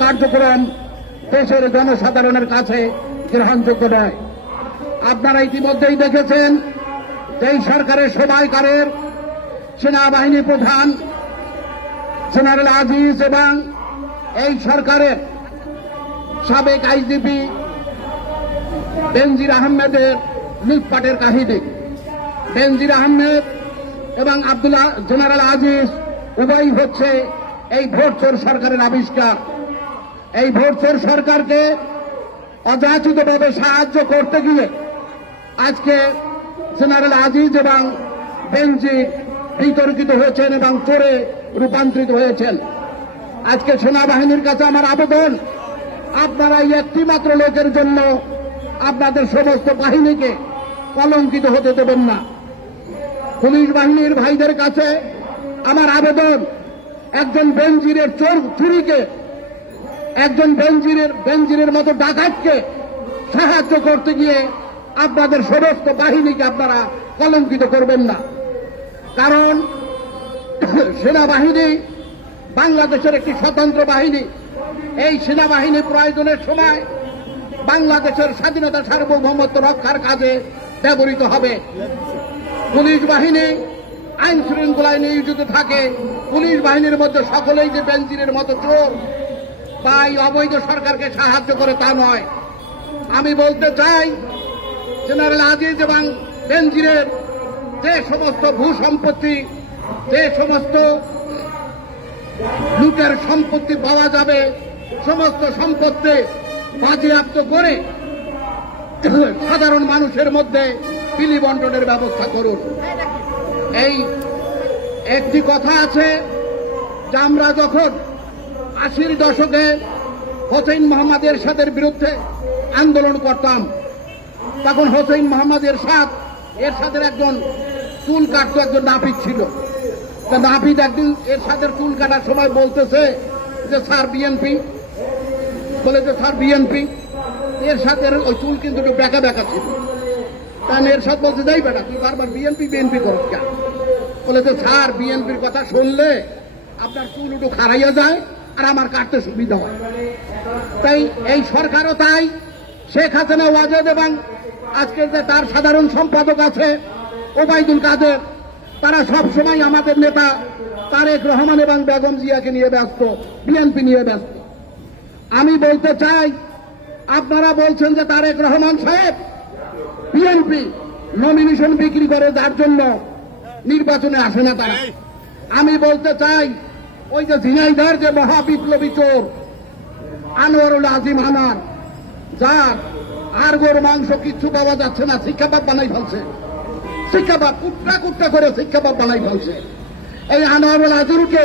কার্যক্রম দেশের জনসাধারণের কাছে গ্রহণযোগ্য নয়। আপনারা ইতিমধ্যেই দেখেছেন এই সরকারের সময়কালের সেনাবাহিনী প্রধান জেনারেল আজিজ এবং এই সরকারের সাবেক আইজিপি বেনজির আহমেদের লুটপাটের কাহিনী। বেনজির আহমেদ এবং আব্দুল্লাহ জেনারেল আজিজ উভয়ই হচ্ছে এই ভোটচোর সরকারের আবিষ্কার। এই ভোটচোর সরকারকে অযাচিতভাবে সাহায্য করতে গিয়ে আজকে জেনারেল আজিজ এবং বেনজির বিতর্কিত হয়েছেন এবং চোরে রূপান্তরিত হয়েছেন। আজকে সেনাবাহিনীর কাছে আমার আবেদন, আপনারা এই একটি মাত্র লোকের জন্য আপনাদের সমস্ত বাহিনীকে কলঙ্কিত হতে দেবেন না। পুলিশ বাহিনীর ভাইদের কাছে আমার আবেদন, একজন বেনজিরের চুরিকে, একজন বেনজিরের মতো ডাকাতকে সাহায্য করতে গিয়ে আপনাদের সমস্ত বাহিনীকে আপনারা কলঙ্কিত করবেন না। কারণ সেনাবাহিনী বাংলাদেশের একটি স্বতন্ত্র বাহিনী। এই সেনাবাহিনী প্রয়োজনের সময় বাংলাদেশের স্বাধীনতা সার্বভৌমত্ব রক্ষার কাজে ব্যবহৃত হবে। পুলিশ বাহিনী আইন শৃঙ্খলায় নিয়োজিত থাকে। পুলিশ বাহিনীর মধ্যে সকলেই যে বেনজিরের মতো চোর বা এই অবৈধ সরকারকে সাহায্য করে তা নয়। আমি বলতে চাই, জেনারেল আজিজ এবং বেনজিরের যে সমস্ত ভূ সম্পত্তি, যে সমস্ত লুটের সম্পত্তি পাওয়া যাবে, সমস্ত সম্পত্তি বাজেয়াপ্ত করে সাধারণ মানুষের মধ্যে বিলি বন্টনের ব্যবস্থা করুন। এই একটি কথা আছে যে আমরা যখন 80-র দশকে হোসেন মোহাম্মদ এরশাদের বিরুদ্ধে আন্দোলন করতাম, তখন হোসেন মোহাম্মদ এরশাদের একজন চুল কাটতো, একজন নাপিত ছিল। তা নাপিত একদিন এরশাদের চুল কাটার সময় বলতেছে যে স্যার বিএনপি, বলে যে স্যার বিএনপি। এরশাদের ওই চুল কিন্তু একটু বেঁকা বেঁকা ছিল। তাহলে এরশাদ বলছে, যাই বেটা তুই বারবার বিএনপি বিএনপি করছ কেন? বলে যে স্যার বিএনপির কথা শুনলে আপনার চুল একটু খারাইয়া যায় আর আমার কাটতে সুবিধা হয়। তাই এই সরকারও তাই, শেখ হাসিনা ওয়াজেদ এবং আজকে যে তার সাধারণ সম্পাদক আছে ওবায়দুল কাদের, তারা সবসময় আমাদের নেতা তারেক রহমান এবং বেগম জিয়াকে নিয়ে ব্যস্ত, বিএনপি নিয়ে ব্যস্ত। আমি বলতে চাই, আপনারা বলছেন যে তারেক রহমান সাহেব বিএনপি নমিনেশন বিক্রি করে, যার জন্য নির্বাচনে আসে না তারা। আমি বলতে চাই, ওই যে ঝিনাইদহের যে মহাবিপ্লবী চোর আনোয়ারুল আজিম আনার, যার আর গোর মাংস কিচ্ছু পাওয়া যাচ্ছে না, শিক্ষাবাব বানাই ফেলছে, শিক্ষাবাব কুট্টা কুট্টা করে শিক্ষাবাব বানাই ফেলছে। এই আনোয়ারুল আজিমকে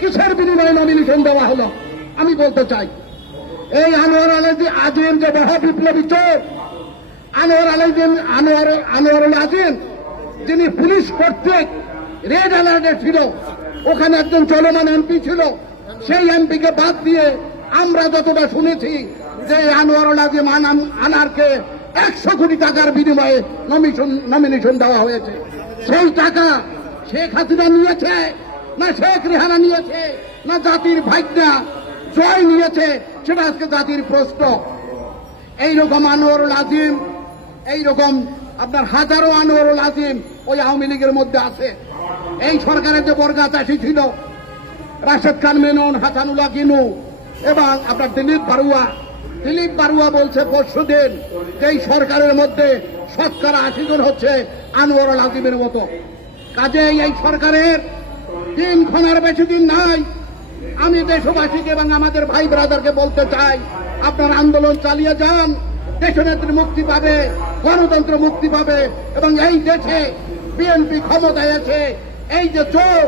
কিসের বিনিময়ে নমিনেশন দেওয়া হলো? আমি বলতে চাই, এই আনোয়ারুল আজিম যে মহাবিপ্লবী চোর, আনোয়ারুল আজিম যিনি পুলিশ কর্তৃক রেড অ্যালার্টে ছিল, ওখানে একজন চলমান এমপি ছিল, সেই এমপিকে বাদ দিয়ে আমরা যতটা শুনেছি যে আনোয়ারুল আজিম আনারকে 100 কোটি টাকার বিনিময়ে নমিনেশন দেওয়া হয়েছে। সেই টাকা শেখ হাসিনা নিয়েছে না শেখ রেহানা নিয়েছে না জাতির ভাগ্যা জয় নিয়েছে, সেটা আজকে জাতির প্রশ্ন। এইরকম আনোয়ারুল আজিম, এইরকম আপনার হাজারো আনোয়ারুল আজিম ওই আওয়ামী লীগের মধ্যে আছে। এই সরকারের যে বর্গা চাষী ছিল, রাশেদ খান মেনন, হাসানুল্লাহ কিনু এবং আপনার দিলীপ বাড়ুয়া বলছে পরশুদিন যে এই সরকারের মধ্যে 80 জন হচ্ছে আনোয়ারুল আজিমের মতো। কাজেই এই সরকারের দিনক্ষণের বেশি দিন নাই। আমি দেশবাসীকে এবং আমাদের ভাই ব্রাদারকে বলতে চাই, আপনারা আন্দোলন চালিয়ে যান, দেশনেত্রী মুক্তি পাবে, গণতন্ত্র মুক্তি পাবে এবং এই দেশে বিএনপি ক্ষমতায় আছে। এই যে চোর,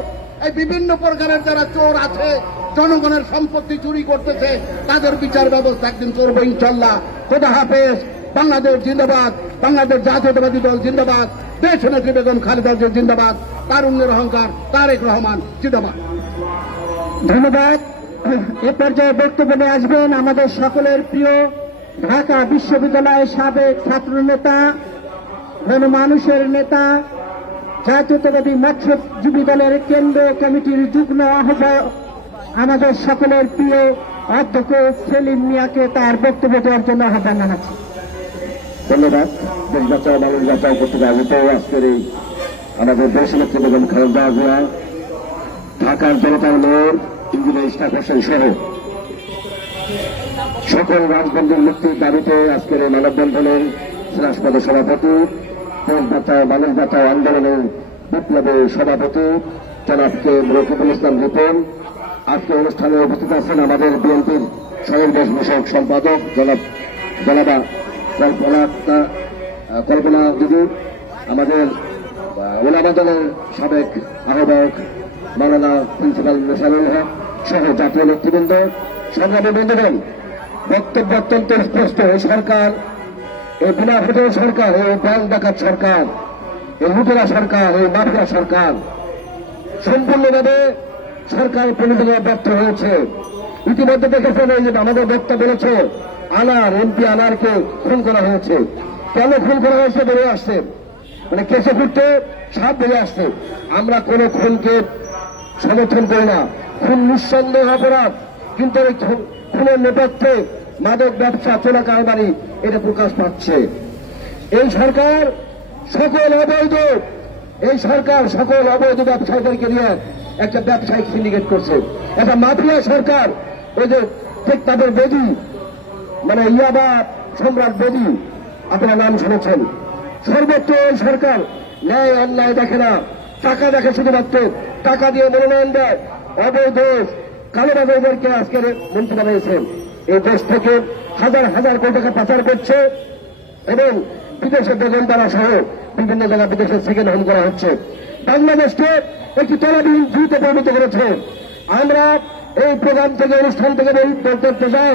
এই বিভিন্ন প্রকারের যারা চোর আছে, জনগণের সম্পত্তি চুরি করতেছে, তাদের বিচার ব্যবস্থা একদিন করবো ইনশাল্লাহ। খোদা হাফেজ। বাংলাদেশ জিন্দাবাদ, বাংলাদেশ জাতীয়তাবাদী দল জিন্দাবাদ, দেশনেত্রী বেগম খালেদা জিয়া জিন্দাবাদ, তারুণ্যের অহংকার তারেক রহমান জিন্দাবাদ। ধন্যবাদ। এ পর্যায়ে বক্তব্য নিয়ে আসবেন আমাদের সকলের প্রিয় ঢাকা বিশ্ববিদ্যালয়ের সাবেক ছাত্র নেতা, গণমানুষের নেতা, জাতীয়তাবাদী মৎস্যজীবী দলের কেন্দ্রীয় কমিটির যুগ্ম আহ্বায়ক, আমাদের সকলের প্রিয় অধ্যক্ষ সেলিম মিয়াকে তার বক্তব্য দেওয়ার জন্য আহ্বান জানাচ্ছি। ধন্যবাদ। দেশ বাঁচাও মানুষ বাঁচাও কর্তৃক আয়োজিত আজকের এই আমাদের দেশনেত্রী বেগম খালেদা জিয়া, ঢাকার জনতার মেয়র ইঞ্জিনিয়ার ইশরাক হোসেন সহ সকল রাজবন্দীর মুক্তির দাবিতে আজকের এই মানববন্ধনের রাষ্ট্রপতি সভাপতি, দেশ বাঁচাও মানুষ বাঁচাও আন্দোলনের বিপ্লবী সভাপতি জনাব কে রকিবুল ইসলাম রিপন। আজকে অনুষ্ঠানে উপস্থিত আছেন আমাদের বিএনপির সমাবেশ বিষয়ক সম্পাদক জনাবা কল্পনা দিদি, আমাদের ওলামা দলের সাবেক আহ্বায়ক মাওলানা প্রিন্সিপাল মেসানুল হক সহ জাতীয় নেতৃবৃন্দ, সংগ্রামী বন্ধুগণ, বক্তব্য অত্যন্ত স্পষ্ট। এই সরকার, এই বিনা ভোটের সরকার, এই ব্যাংক ডাকাত সরকার, এই লুটেরা সরকার, এই মাফিয়া সরকার সম্পূর্ণভাবে সরকার পরিচালনা ব্যর্থ হয়েছে। ইতিমধ্যে দেখেছেন এই যে আমাদের বক্তা বলেছে আনার এমপি আনারকে খুন করা হয়েছে। কেন খুন করা হয়েছে বেরিয়ে আসছে, মানে কেসে ফুটতে সাপ বেরিয়ে আসছে। আমরা কোন খুনকে সমর্থন করি না, খুন নিঃসন্দেহ অপরাধ, কিন্তু এই খুনের নেপথ্যে মাদক ব্যবসা চোরা কারবারি এটা প্রকাশ পাচ্ছে। এই সরকার সকল অবৈধ ব্যবসায়ীদেরকে নিয়ে একটা ব্যবসায়িক সিন্ডিকেট করছে, একটা মাফিয়া সরকার। ওই যে ঠিক তাদের বেদি, মানে ইয়াবা সম্রাট বেদি, আপনারা নাম শুনেছেন। সর্বত্র এই সরকার ন্যায় অন্যায় দেখে না, টাকা দেখে শুধুমাত্র, টাকা দিয়ে মনোনয়ন দেয়। অবৈধ কালোবাজারদেরকে আজকের মন্ত্রী বানিয়েছেন। এই দেশ থেকে হাজার হাজার কোটি টাকা পাচার করছে এবং বিদেশে বেতন দ্বারা সহ বিভিন্ন জায়গায় বিদেশে সেকেন্ড হোম করা হচ্ছে। বাংলাদেশকে একটি তলাবিহীন দ্রুতে পরিণত করেছে। আমরা এই প্রোগ্রাম থেকে, অনুষ্ঠান থেকে বলতে চাই,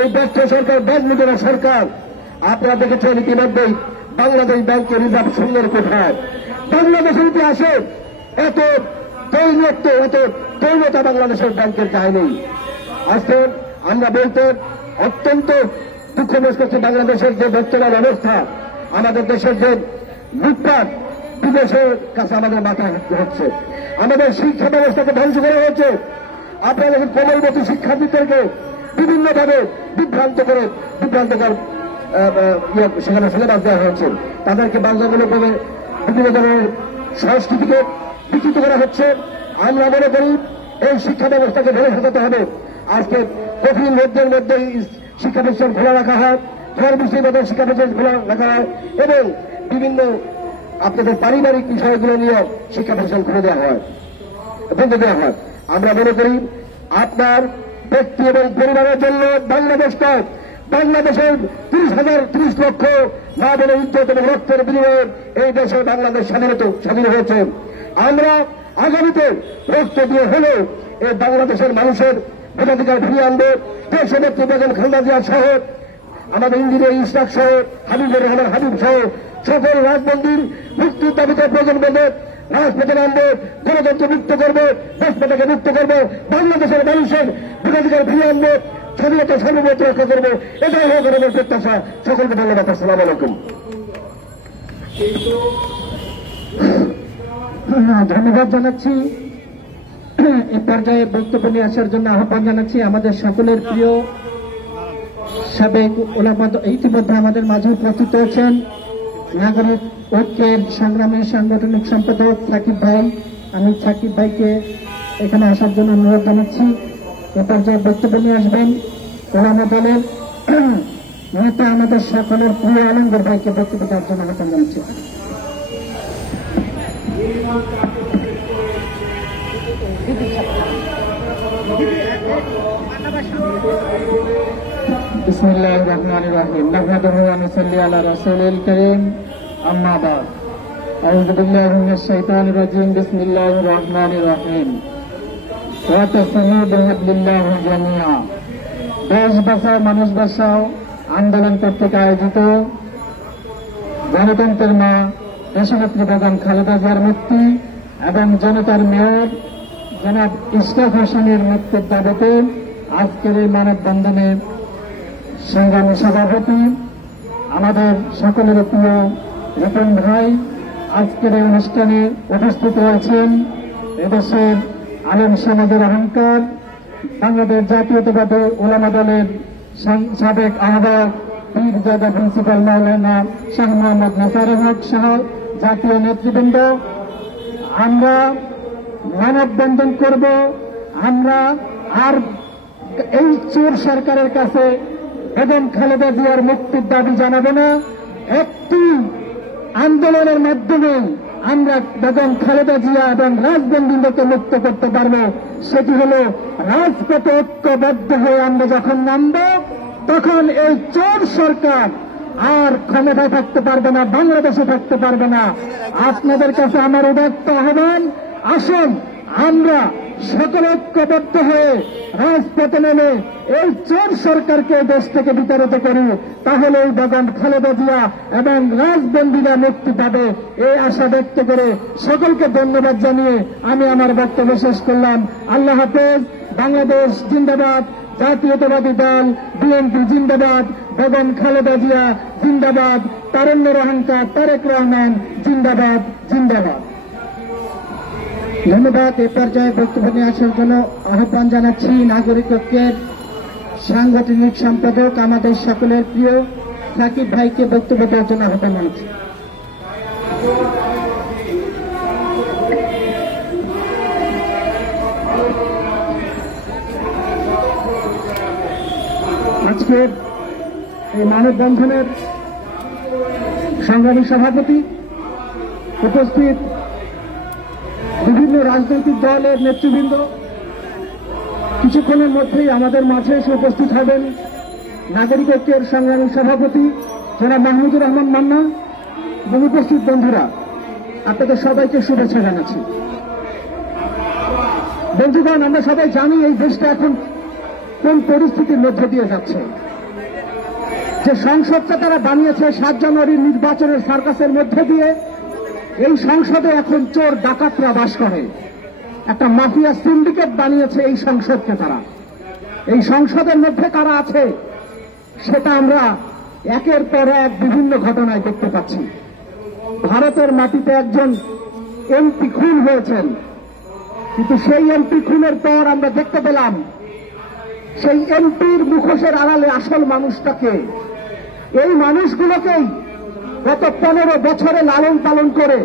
এই ব্যর্থ সরকার, ব্যাংক সরকার। আপনারা দেখেছেন ইতিমধ্যেই বাংলাদেশ ব্যাংকের রিজার্ভ শূন্যের কোঠায়। বাংলাদেশের ইতিহাসে এত দৌলতা বাংলাদেশের ব্যাংকের কাহিনী। আজকে আমরা বলতে অত্যন্ত দুঃখ বোধ করছি, বাংলাদেশের যে বর্তমান অবস্থা, আমাদের দেশের যে লুটপাট, বিদেশের কাছে আমাদের মাথা হচ্ছে, আমাদের শিক্ষা ব্যবস্থাকে ধ্বংস করা হয়েছে। আপনারা দেখুন কোমলমতি শিক্ষার্থীদেরকে বিভিন্নভাবে বিভ্রান্তকর সেখানে সিলেবাস দেওয়া হয়েছে, তাদেরকে বাধ্যতামূলকভাবে বিভিন্ন ধরনের সংস্কৃতিকে বিকৃত করা হচ্ছে। আমরা মনে করি এই শিক্ষা ব্যবস্থাকে ধরে সাজাতে হবে। আজকে কঠিন রোদ্রের মধ্যে শিক্ষা প্রতিষ্ঠান খোলা রাখা হয়, ঝড় বৃষ্টির মধ্যে শিক্ষা প্রতিষ্ঠান খোলা রাখা হয় এবং বিভিন্ন আপনাদের পারিবারিক বিষয়গুলো নিয়ে শিক্ষা প্রতিষ্ঠান খুলে দেওয়া হয়, বন্ধ দেওয়া হয়। আমরা মনে করি আপনার ব্যক্তি এবং পরিবারের জন্য বাংলাদেশের 30 লক্ষ মা বোনের ইজ্জত এবং রক্তের বিনিময়ে এই দেশে বাংলাদেশ স্বাধীন হয়েছে। আমরা আগামীতে রক্ত দিয়ে হলেও এই বাংলাদেশের মানুষের ভোটাধিকার ফিরিয়ে আনবে। দেশনেত্রী বেগম খালেদা জিয়া সহ আমাদের ইঞ্জিনিয়ার ইশরাক সহ হাবিবুর রহমান হাবিব সহ সকল রাজবন্দীর মুক্তির দাবিতে প্রজন্মদের রাজপথে নামবে, গণতন্ত্র মুক্ত করবে, দেশপথকে মুক্ত করবে, বাংলাদেশের মানুষের ভোটাধিকার ফিরিয়ে আনবে, স্বাধীনতা সর্বত্র রক্ষা করবে। এটাই হোক আমাদের প্রত্যাশা। সকলকে ধন্যবাদ। আসসালামু আলাইকুম। ধন্যবাদ জানাচ্ছি। এই পর্যায়ে বক্তব্য নিয়ে আসার জন্য আহ্বান জানাচ্ছি আমাদের সকলের প্রিয় সাবেক ওলামা। ইতিমধ্যে আমাদের মাঝে উপস্থিত হয়েছেন নাগরিক ঐক্যের সংগ্রামী সাংগঠনিক সম্পাদক সাকিব ভাই। আমি সাকিব ভাইকে এখানে আসার জন্য অনুরোধ জানাচ্ছি। এ পর্যায়ে বক্তব্য নিয়ে আসবেন ওলামা দলের নেতা আমাদের সকলের প্রিয় আলমগীর ভাইকে বক্তব্য দেওয়ার জন্য আহ্বান জানাচ্ছি। বিসমিল্লাহির রহমানির রহিম। নাহমাদুহু ওয়া নুসাল্লি আলা রাসূলিল কারীম। আম্মা বা'দ। আউযু বিল্লাহি মিনাশ শাইতানির রাজীম। বিসমিল্লাহির রহমানির রহিম। ওয়া তাসতামু বিহাবলিল্লাহি জামিআ। দেশ বাঁচাও মানুষ বাঁচাও আন্দোলন কর্তৃক আয়োজিত গণতন্ত্রের মা দেশনেত্রী বেগম খালেদা জিয়ার মুক্তি এবং জনতার মেয়র জনাব ইশরাক হোসেনের মুক্তির দাবিতে আজকের এই মানববন্ধনে সংগ্রামী সভাপতি আমাদের সকলের প্রিয় রিপন ভাই আজকের এই অনুষ্ঠানে উপস্থিত হয়েছেন। এদেশের আলেম সমাজের অহংকার বাংলাদেশ জাতীয়তাবাদী ওলামা দলের সাবেক আহ্বায়ক পীরজাদা প্রিন্সিপাল মাওলানা শাহ মোহাম্মদ নাসারুল হক সহ জাতীয় নেতৃবৃন্দ, আমরা মানববন্ধন করব। আমরা আর এই চোর সরকারের কাছে বেগম খালেদা জিয়ার মুক্তির দাবি জানাবো না। একটি আন্দোলনের মাধ্যমে আমরা বেগম খালেদা জিয়া এবং রাজবন্দীদেরকে মুক্ত করতে পারব। সেটি হল রাজপথে ঐক্যবদ্ধ হয়ে আমরা যখন নামব, তখন এই চোর সরকার আর ক্ষমতায় থাকতে পারবে না, বাংলাদেশে থাকতে পারবে না। আপনাদের কাছে আমার উদাত্ত আহ্বান, আসুন আমরা সকল ঐক্যবদ্ধ হয়ে রাজপথে নেমে এই চোর সরকারকে দেশ থেকে বিতাড়িত করি। তাহলে এই বেগম খালেদা জিয়া এবং রাজবন্দীরা মুক্তি পাবে, এই আশা ব্যক্ত করে সকলকে ধন্যবাদ জানিয়ে আমি আমার বক্তব্য শেষ করলাম। আল্লাহ হাফেজ। বাংলাদেশ জিন্দাবাদ, জাতীয়তাবাদী দল বিএনপি জিন্দাবাদ, বেগম খালেদা জিয়া জিন্দাবাদ, তারুণ্যের অহংকার তারেক রহমান জিন্দাবাদ জিন্দাবাদ। ধন্যবাদ। এ পর্যায়ে বক্তব্য নিয়ে আসার জন্য আহ্বান জানাচ্ছি নাগরিক ঐক্যের সাংগঠনিক সম্পাদক আমাদের সকলের প্রিয় সাকিব ভাইকে বক্তব্য দেওয়ার জন্য আহ্বান জানাচ্ছি। আজকের এই মানববন্ধনের সংগ্রামী সভাপতি, উপস্থিত বিভিন্ন রাজনৈতিক দলের নেতৃবৃন্দ, কিছুক্ষণের মধ্যেই আমাদের মাঝে এসে উপস্থিত হবেন নাগরিক ঐক্যের সংগ্রামী সভাপতি জনাব মাহমুদুর রহমান মান্না এবং উপস্থিত বন্ধুরা, আপনাদের সবাইকে শুভেচ্ছা জানাচ্ছি। বন্ধুগণ, আমরা সবাই জানি এই দেশটা এখন কোন পরিস্থিতির মধ্যে দিয়ে যাচ্ছে। যে সংসদটা তারা বানিয়েছে 7 জানুয়ারির নির্বাচনের সার্কাসের মধ্যে দিয়ে, এই সংসদে এখন চোর ডাকাতরা বাস করে। একটা মাফিয়া সিন্ডিকেট বানিয়েছে এই সংসদকে তারা। এই সংসদের মধ্যে কারা আছে সেটা আমরা একের পর এক বিভিন্ন ঘটনায় দেখতে পাচ্ছি। ভারতের মাটিতে একজন এমপি খুন হয়েছেন, কিন্তু সেই এমপি খুনের পর আমরা দেখতে পেলাম সেই এমপির মুখোশের আড়ালে আসল মানুষটাকে, এই মানুষগুলোকেই গত 15 বছরে লালন পালন করে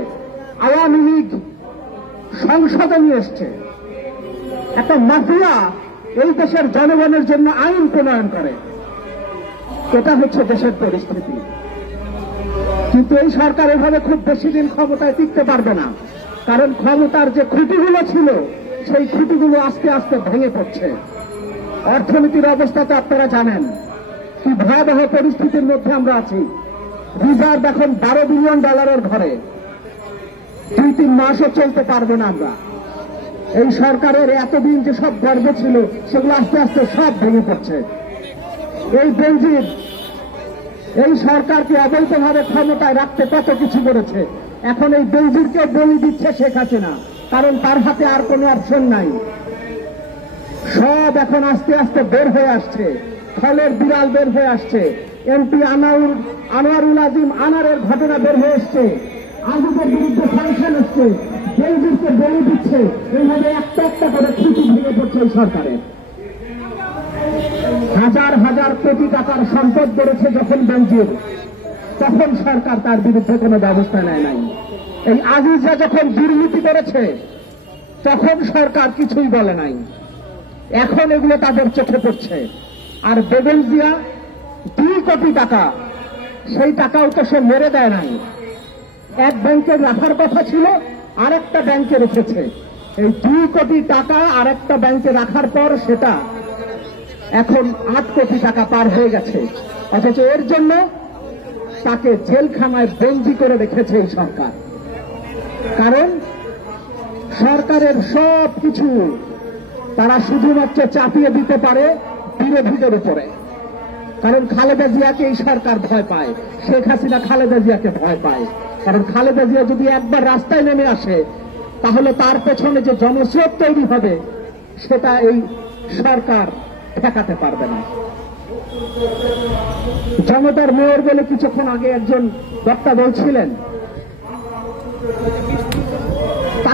আওয়ামী লীগ সংসদে নিয়ে এসছে। একটা মাফিয়া এই দেশের জনগণের জন্য আইন প্রণয়ন করে। এটা হচ্ছে দেশের পরিস্থিতি। কিন্তু এই সরকার এভাবে খুব বেশি দিন ক্ষমতায় টিকতে পারবে না, কারণ ক্ষমতার যে খুঁটিগুলো ছিল সেই খুঁটিগুলো আস্তে আস্তে ভেঙে পড়ছে। অর্থনীতির অবস্থাতে আপনারা জানেন কি ভয়াবহ পরিস্থিতির মধ্যে আমরা আছি। রিজার্ভ এখন $12 বিলিয়ন ঘরে, 2-3 মাসও চলতে পারবে না আমরা। এই সরকারের এতদিন যে সব গর্ব ছিল সেগুলো আস্তে আস্তে সব ভেঙে পড়ছে। এই বেনজির এই সরকারকে অবৈধভাবে ক্ষমতায় রাখতে কত কিছু করেছে, এখন এই বেনজিরকে বলি দিচ্ছে শেখ হাসিনা, কারণ তার হাতে আর কোনো অপশন নাই। সব এখন আস্তে আস্তে বের হয়ে আসছে, ফলের বিড়াল বের হয়ে আসছে। এমপি আনোয়ারুল আজিম আনারের ঘটনা বের হয়ে এসছে, আজকের বিরুদ্ধে স্যাংশন হচ্ছে, বেনজিরকে বলি দিচ্ছে। এইভাবে একটা একটা করে খুঁটি ভেঙে পড়ছে এই সরকারের। হাজার হাজার কোটি টাকার সম্পদ বেড়েছে যখন বেনজির, তখন সরকার তার বিরুদ্ধে কোনো ব্যবস্থা নেয় নাই। এই আজিজরা যখন দুর্নীতি করেছে তখন সরকার কিছুই বলে নাই, এখন এগুলো তাদের চোখে পড়ছে। আর বেগম জিয়া 2 কোটি টাকা, সেই টাকাও তো সে মেরে দেয় নাই। এক ব্যাংকে রাখার কথা ছিল, আরেকটা ব্যাংকে রেখেছে। এই 2 কোটি টাকা আরেকটা ব্যাংকে রাখার পর সেটা এখন 8 কোটি টাকা পার হয়ে গেছে, অথচ এর জন্য তাকে জেলখানায় বন্দী করে রেখেছে এই সরকার। কারণ সরকারের সব কিছু তারা শুধুমাত্র চাপিয়ে দিতে পারে বিরোধীদের উপরে। কারণ খালেদা জিয়াকে এই সরকার ভয় পায়, শেখ হাসিনা খালেদা জিয়াকে ভয় পায়। কারণ খালেদা জিয়া যদি একবার রাস্তায় নেমে আসে তাহলে তার পেছনে যে জনস্রোত তৈরি হবে সেটা এই সরকার ঠেকাতে পারবে না। জনতার মেয়র বলে কিছুক্ষণ আগে একজন বক্তা বলছিলেন,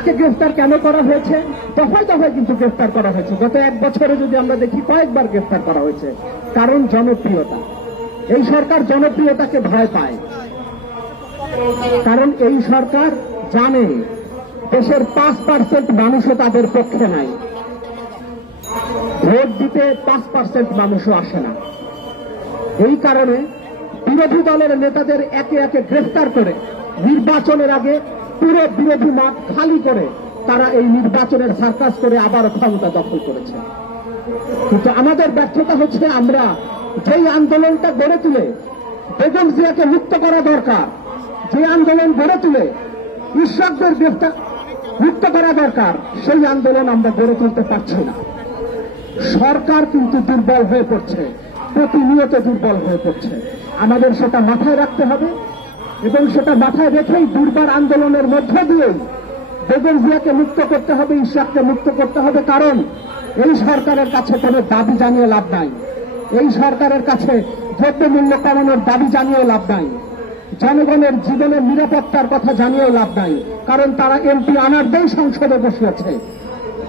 তাকে গ্রেফতার কেন করা হয়েছে? দফায় দফায় কিন্তু গ্রেফতার করা হয়েছে। গত 1 বছরে যদি আমরা দেখি কয়েকবার গ্রেফতার করা হয়েছে। কারণ জনপ্রিয়তা। এই সরকার জনপ্রিয়তাকে ভয় পায়, কারণ এই সরকার জানে দেশের 5% মানুষও তাদের পক্ষে নাই, ভোট দিতে 5% মানুষও আসে না। এই কারণে বিরোধী দলের নেতাদের একে একে গ্রেফতার করে নির্বাচনের আগে পুরো বিরোধী মাঠ খালি করে তারা এই নির্বাচনের সার্কাস করে আবার ক্ষমতা দখল করেছে। কিন্তু আমাদের ব্যর্থতা হচ্ছে, আমরা যেই আন্দোলনটা গড়ে তুলে বেগম জিয়াকে মুক্ত করা দরকার, যে আন্দোলন গড়ে তুলে কৃষকদের গ্রেফতার মুক্ত করা দরকার, সেই আন্দোলন আমরা গড়ে তুলতে পারছি না। সরকার কিন্তু দুর্বল হয়ে পড়ছে, প্রতিনিয়ত দুর্বল হয়ে পড়ছে। আমাদের সেটা মাথায় রাখতে হবে এবং সেটা মাথায় রেখেই দুর্বার আন্দোলনের মধ্য দিয়েই বেগম জিয়াকে মুক্ত করতে হবে, ইশরাককে মুক্ত করতে হবে। কারণ এই সরকারের কাছে কোনো দাবি জানিয়ে লাভ নাই, এই সরকারের কাছে দ্রব্যমূল্য কমানোর দাবি জানিয়ে লাভ নাই, জনগণের জীবনের নিরাপত্তার কথা জানিয়েও লাভ নাই। কারণ তারা এমপি আনারদেই সংসদে বসিয়েছে,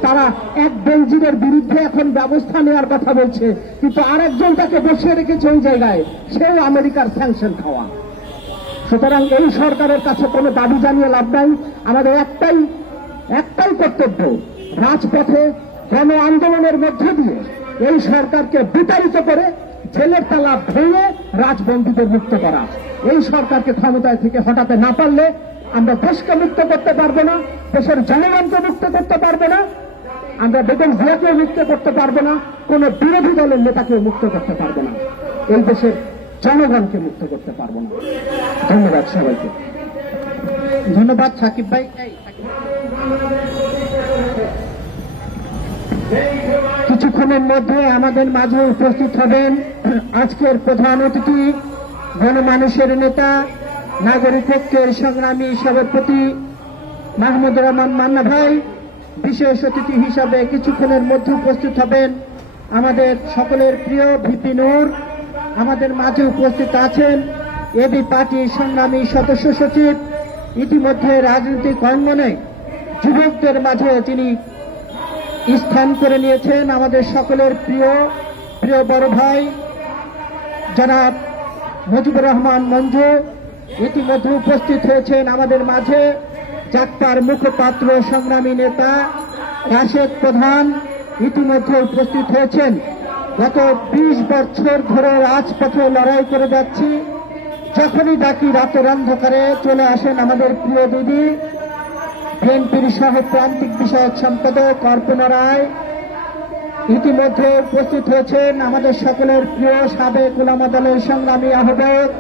তারা এক বেনজিরের বিরুদ্ধে এখন ব্যবস্থা নেওয়ার কথা বলছে, কিন্তু আরেকজন তাকে বসিয়ে রেখেছে ওই জায়গায়, সেও আমেরিকার স্যাংশন খাওয়া। সুতরাং এই সরকারের কাছে কোনো দাবি জানিয়ে লাভ নাই। আমাদের একটাই কর্তব্য, রাজপথে গণ আন্দোলনের মধ্য দিয়ে এই সরকারকে বিতাড়িত করে জেলের তালা ভেঙে রাজবন্দীদের মুক্ত করা। এই সরকারকে ক্ষমতায় থেকে হটাতে না পারলে আমরা দেশকে মুক্ত করতে পারবো না, দেশের জনগণকে মুক্ত করতে পারবো না, আমরা বেগম জিয়াকেও মুক্ত করতে পারবো না, কোন বিরোধী দলের নেতাকেও মুক্ত করতে পারবো না, এই দেশের জনগণকে মুক্ত করতে পারবো না। ধন্যবাদ সবাইকে। ধন্যবাদ সাকিব ভাই। কিছুক্ষণের মধ্যে আমাদের মাঝে উপস্থিত হবেন আজকের প্রধান অতিথি, গণমানুষের নেতা, নাগরিক ঐক্যের সংগ্রামী সভাপতি মাহমুদুর রহমান মান্না ভাই। বিশেষ অতিথি হিসাবে কিছুক্ষণের মধ্যে উপস্থিত হবেন আমাদের সকলের প্রিয় ভিপি নূর। আমাদের মাঝে উপস্থিত আছেন এবি পার্টির সংগ্রামী সদস্য সচিব, ইতিমধ্যে রাজনৈতিক অঙ্গনে যুবকদের মাঝে তিনি স্থান করে নিয়েছেন। আমাদের সকলের প্রিয় বড় ভাই জনাব মুজিবুর রহমান মঞ্জু ইতিমধ্যে উপস্থিত হয়েছেন আমাদের মাঝে। জাকপার মুখপাত্র সংগ্রামী নেতা রাশেদ প্রধান ইতিমধ্যে উপস্থিত হয়েছেন। গত 20 বছর ধরে রাজপথে লড়াই করে যাচ্ছি, যখনই ডাকি রাতের অন্ধকারে চলে আসেন আমাদের প্রিয় দিদি, বিএনপির সহ প্রান্তিক বিষয়ক সম্পাদক অর্পণা রায়। ইতিমধ্যে উপস্থিত হয়েছেন আমাদের সকলের প্রিয় সাবেক উলামা দলের সংগ্রামী আহ্বায়ক,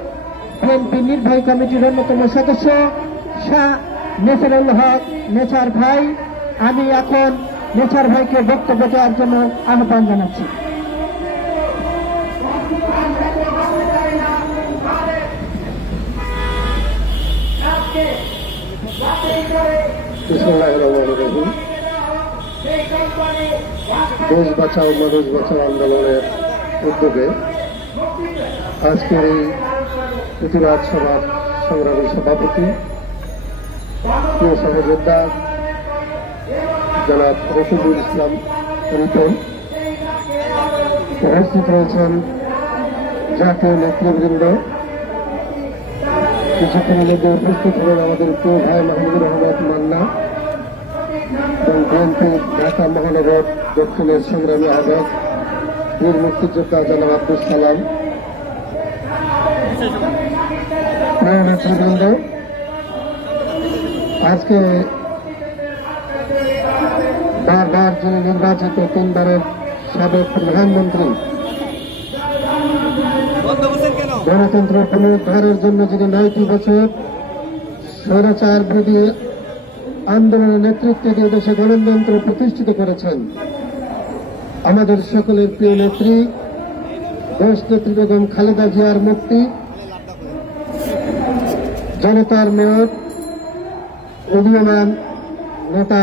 বিএনপি নির্বাহী কমিটির অন্যতম সদস্য শাহ নেসারুল হক নেসার ভাই। আমি এখন নেসার ভাইকে বক্তব্য দেওয়ার জন্য আহ্বান জানাচ্ছি। দেশ বাঁচাও মানুষ বাঁচাও আন্দোলনের উদ্যোগে আজকের এই প্রতিবাদ সভার সংগ্রামী সভাপতি, প্রিয় সহযোদ্ধা জনাব রফিকুল ইসলাম রিপন, উপস্থিত রয়েছেন জাতীয় নেতৃবৃন্দ, কিছুক্ষণের মধ্যে উপস্থিত হলেন আমাদের প্রিয় ভাই মাহমুদুর রহমান মান্না এবং বিএনপি ঢাকা মহানগর দক্ষিণের সংগ্রামী আহ্বায়ক বীর মুক্তিযোদ্ধা জনাব আব্দুল সালাম, প্রিয় নেতৃবৃন্দ। আজকে বারবার যিনি নির্বাচিত 3 বারের সাবেক প্রধানমন্ত্রী, গণতন্ত্র পুনরুদ্ধারের জন্য যিনি 9টি বছর স্বৈরাচার বিরোধী আন্দোলনের নেতৃত্ব দিয়ে দেশে গণতন্ত্র প্রতিষ্ঠিত করেছেন, আমাদের সকলের প্রিয় নেত্রী দেশনেত্রী বেগম খালেদা জিয়ার মুক্তি, জনতার মেয়র উদীয়মান নেতা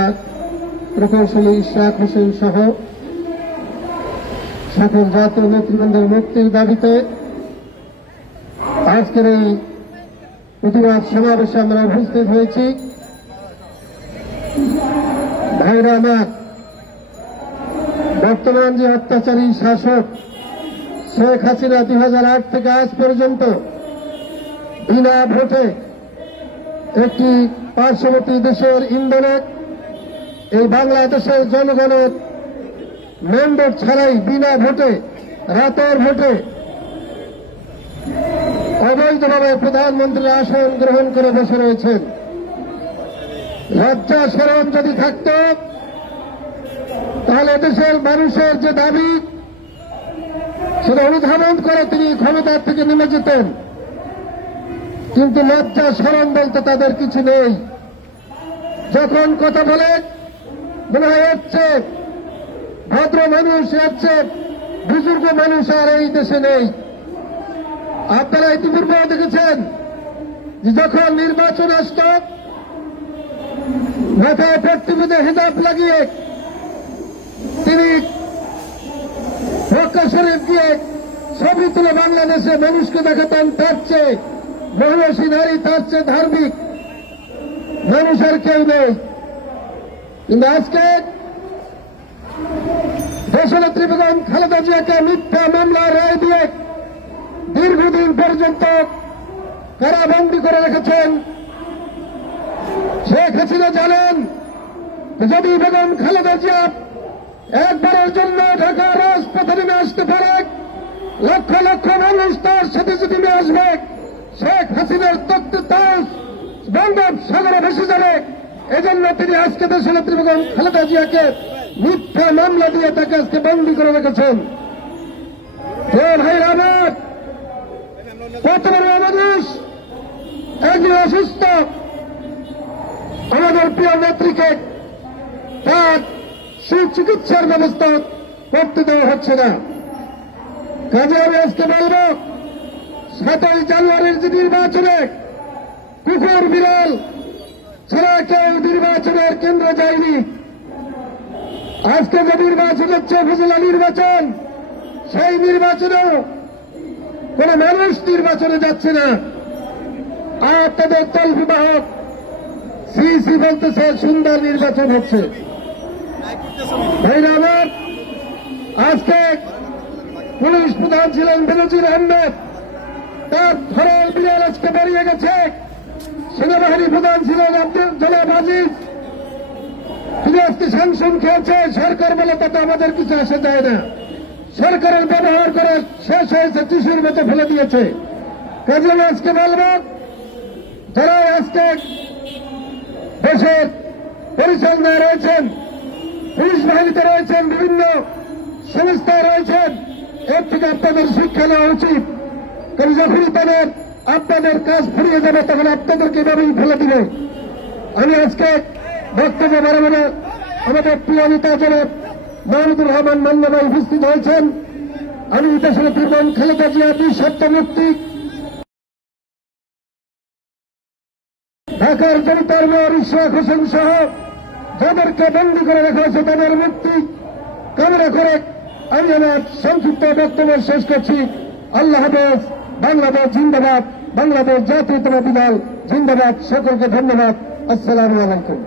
প্রকৌশলী ইশরাক হোসেন সহ সকল জাতীয় নেতৃবৃন্দের মুক্তির দাবিতে আজকের এই প্রতিবাদ সমাবেশে আমরা উপস্থিত হয়েছি। ভাইরা আমার, বর্তমান যে অত্যাচারী শাসক শেখ হাসিনা 2008 থেকে আজ পর্যন্ত বিনা ভোটে একটি পার্শ্ববর্তী দেশের ইন্ধনে এই বাংলাদেশের জনগণের ম্যান্ডেট ছাড়াই বিনা ভোটে রাতের ভোটে অবৈধভাবে প্রধানমন্ত্রীর আসন গ্রহণ করে বসে রয়েছেন। লজ্জা শরম যদি থাকত তাহলে দেশের মানুষের যে দাবি সেটা অনুধাবন করে তিনি ক্ষমতার থেকে নেমে যেতেন, কিন্তু লজ্জা শরম বলতে তাদের কিছু নেই। যখন কথা বলে মনে হয় হচ্ছে ভদ্র মানুষ, হচ্ছে বুজুর্গ মানুষ আর এই দেশে নেই। আপনারা ইতিপূর্বেও দেখেছেন যে যখন নির্বাচন আসত মাথায় পট্টি বেঁধে হিজাব লাগিয়ে তিনি মক্কা শরীফ গিয়ে ছবি তুলে বাংলাদেশে মানুষকে দেখাতেন, তার চেয়ে মহিষী নারী, তার চেয়ে ধার্মিক মানুষের কেউ নেই। কিন্তু আজকে দেশনেত্রী বেগম খালেদা জিয়াকে মিথ্যা মামলার রায় দিয়ে দীর্ঘদিন পর্যন্ত কারাবন্দী করে রেখেছেন। শেখ হাসিনা জানেন যদি বেগম খালেদা জিয়া একবারের জন্য ঢাকার রাজপথে নেমে আসতে পারে, লক্ষ লক্ষ মানুষ তার সাথে যদি নেমে আসবে, শেখ হাসিনার তত্ত্বাবধানে বঙ্গোপসাগরে ভেসে যাবে। এজন্য তিনি আজকে দেশনেত্রী বেগম খালেদা জিয়াকে মিথ্যা মামলা দিয়ে তাকে আজকে বন্দী করে রেখেছেন। ভাইরা আমার, কত বড় মানুষ, একজন অসুস্থ আমাদের প্রিয় নেত্রীকে তার সুচিকিৎসার ব্যবস্থা করতে দেওয়া হচ্ছে না। কাজে আমি আজকে বলব, 27 জানুয়ারির যে নির্বাচনে কুকুর বিড়াল ছাড়া কেউ নির্বাচনের কেন্দ্রে যায়নি। আজকে যে নির্বাচন হচ্ছে উপজেলা নির্বাচন, সেই নির্বাচনেও কোন মানুষ নির্বাচনে যাচ্ছে না। আর তাদের তলবিবাহক সিসি বলতেছে সুন্দর নির্বাচন হচ্ছে। ভাইরা আমার, আজকে পুলিশ প্রধান ছিলেন বেনজির আহমেদ, তার ধরের বিড়াল আজকে বেরিয়ে গেছে। সেনাবাহিনী প্রধান ছিলেন আব্দুল জনাব আজিজ, তিনি আজকে স্যাংশন খেয়েছে। সরকার বলে তাতে আমাদের কিছু আসে যায় না। সরকারের ব্যবহার করে শেষ হয়েছে, টিসুর মতো ফেলে দিয়েছে। কাজে আজকে বলব, যারা আজকে দেশের পরিচালনায় রয়েছেন, পুলিশ বাহিনীতে রয়েছেন, বিভিন্ন সংস্থায় রয়েছেন, এর থেকে আপনাদের শিক্ষা নেওয়া উচিত। কারণ যখনই তাদের আপনাদের কাজ ফুরিয়ে যাবে তখন আপনাদেরকে এভাবেই ফেলে দিবে। আমি আজকে বক্তব্য বাড়াবো, আমাদের প্রিয় নেতা জনাব মাহমুদুর রহমান মান্না ভাই উপস্থিত হয়েছেন। আমি দেশনেত্রী বেগম খালেদা জিয়া নিঃশর্ত মুক্তি, ঢাকার জনতার মেয়র ইশরাক হোসেন সহ যাদেরকে বন্দী করে রাখা হয়েছে তাদের মুক্তি কামনা করে আমি আমার সংক্ষিপ্ত বক্তব্য শেষ করছি। আল্লাহ হাফেজ। বাংলাদেশ জিন্দাবাদ, বাংলাদেশ জাতীয়তাবাদী দল জিন্দাবাদ। সকলকে ধন্যবাদ। আসসালামু আলাইকুম।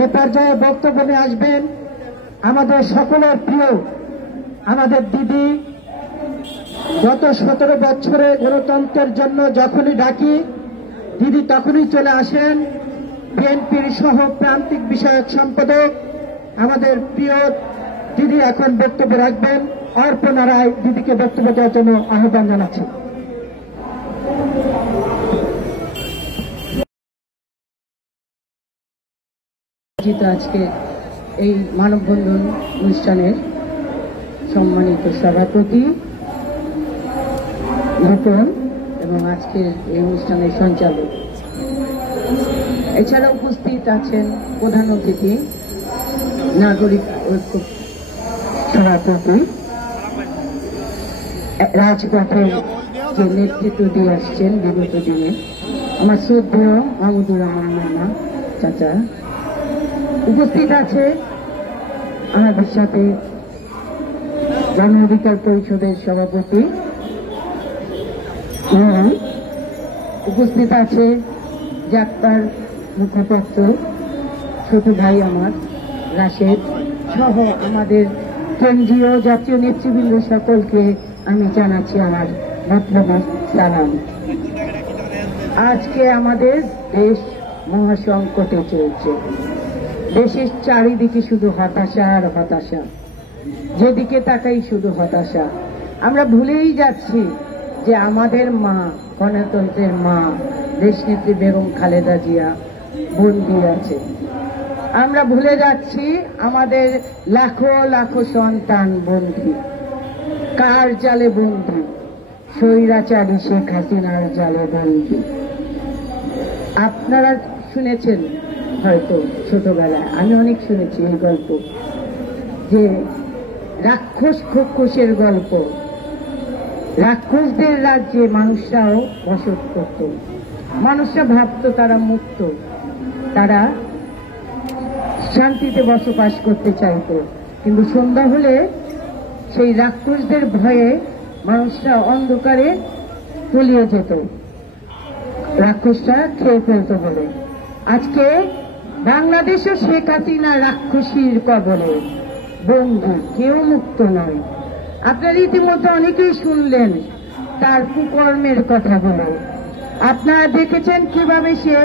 এ পর্যায়ে বক্তব্য নিয়ে আসবেন আমাদের সকলের প্রিয় আমাদের দিদি। গত 17 বছরে গণতন্ত্রের জন্য যখনই ডাকি দিদি তখনই চলে আসেন। বিএনপির সহ প্রান্তিক বিষয়ক সম্পাদক আমাদের প্রিয় দিদি এখন বক্তব্য রাখবেন। অর্পণা রায় দিদিকে বক্তব্য দেওয়ার জন্য আহ্বান জানাচ্ছি। আজকে এই মানববন্ধন অনুষ্ঠানের সম্মানিত সভাপতি নতুন এবং আজকের এই অনুষ্ঠানের সঞ্চালক এছাড়া উপস্থিত আছেন প্রধান অতিথি নাগরিক ঐক্য সভাপতি, রাজপথে যে নেতৃত্ব দিয়ে আসছেন বিগত দিনে আমার শ্রদ্ধেয় মাহমুদুর রহমান মান্না চাচা। উপস্থিত আছে আমাদের সাথে গণ অধিকার পরিষদের সভাপতি, উপস্থিত আছে যাত্রার মুখপাত্র ছোট ভাই আমার রাশেদ সহ আমাদের কেন্দ্রীয় জাতীয় নেতৃবৃন্দ সকলকে আমি জানাচ্ছি আমার মতলবের সালাম। আজকে আমাদের দেশ মহাসংকটে চলছে, দেশের চারিদিকে শুধু হতাশা আর হতাশা, যেদিকে তাকাই শুধু হতাশা। আমরা ভুলেই যাচ্ছি যে আমাদের মা, গণতন্ত্রের মা দেশনেত্রী বেগম খালেদা জিয়া বন্দী আছে। আমরা ভুলে যাচ্ছি আমাদের লাখো লাখো সন্তান বন্দী। কার জালে বন্দী? স্বৈরাচারী শেখ হাসিনার জালে বন্দী। আপনারা শুনেছেন হয়তো ছোটবেলায়, আমি অনেক শুনেছি এই গল্প, যে রাক্ষস খোকসের গল্প। রাক্ষসদের রাজ্যে মানুষরাও বসত করত, মানুষরা ভাবত তারা মুক্ত, তারা শান্তিতে বসবাস করতে চাইত। কিন্তু সন্ধ্যা হলে সেই রাক্ষসদের ভয়ে মানুষরা অন্ধকারে তলিয়ে যেত, রাক্ষসরা খেয়ে ফেলত বলে। আজকে বাংলাদেশও শেখ হাসিনা রাক্ষসীর কবলে বন্দী, কেউ মুক্ত নয়। আপনারা ইতিমধ্যে অনেকেই শুনলেন তার কুকর্মের কথাগুলো। আপনারা দেখেছেন কিভাবে সে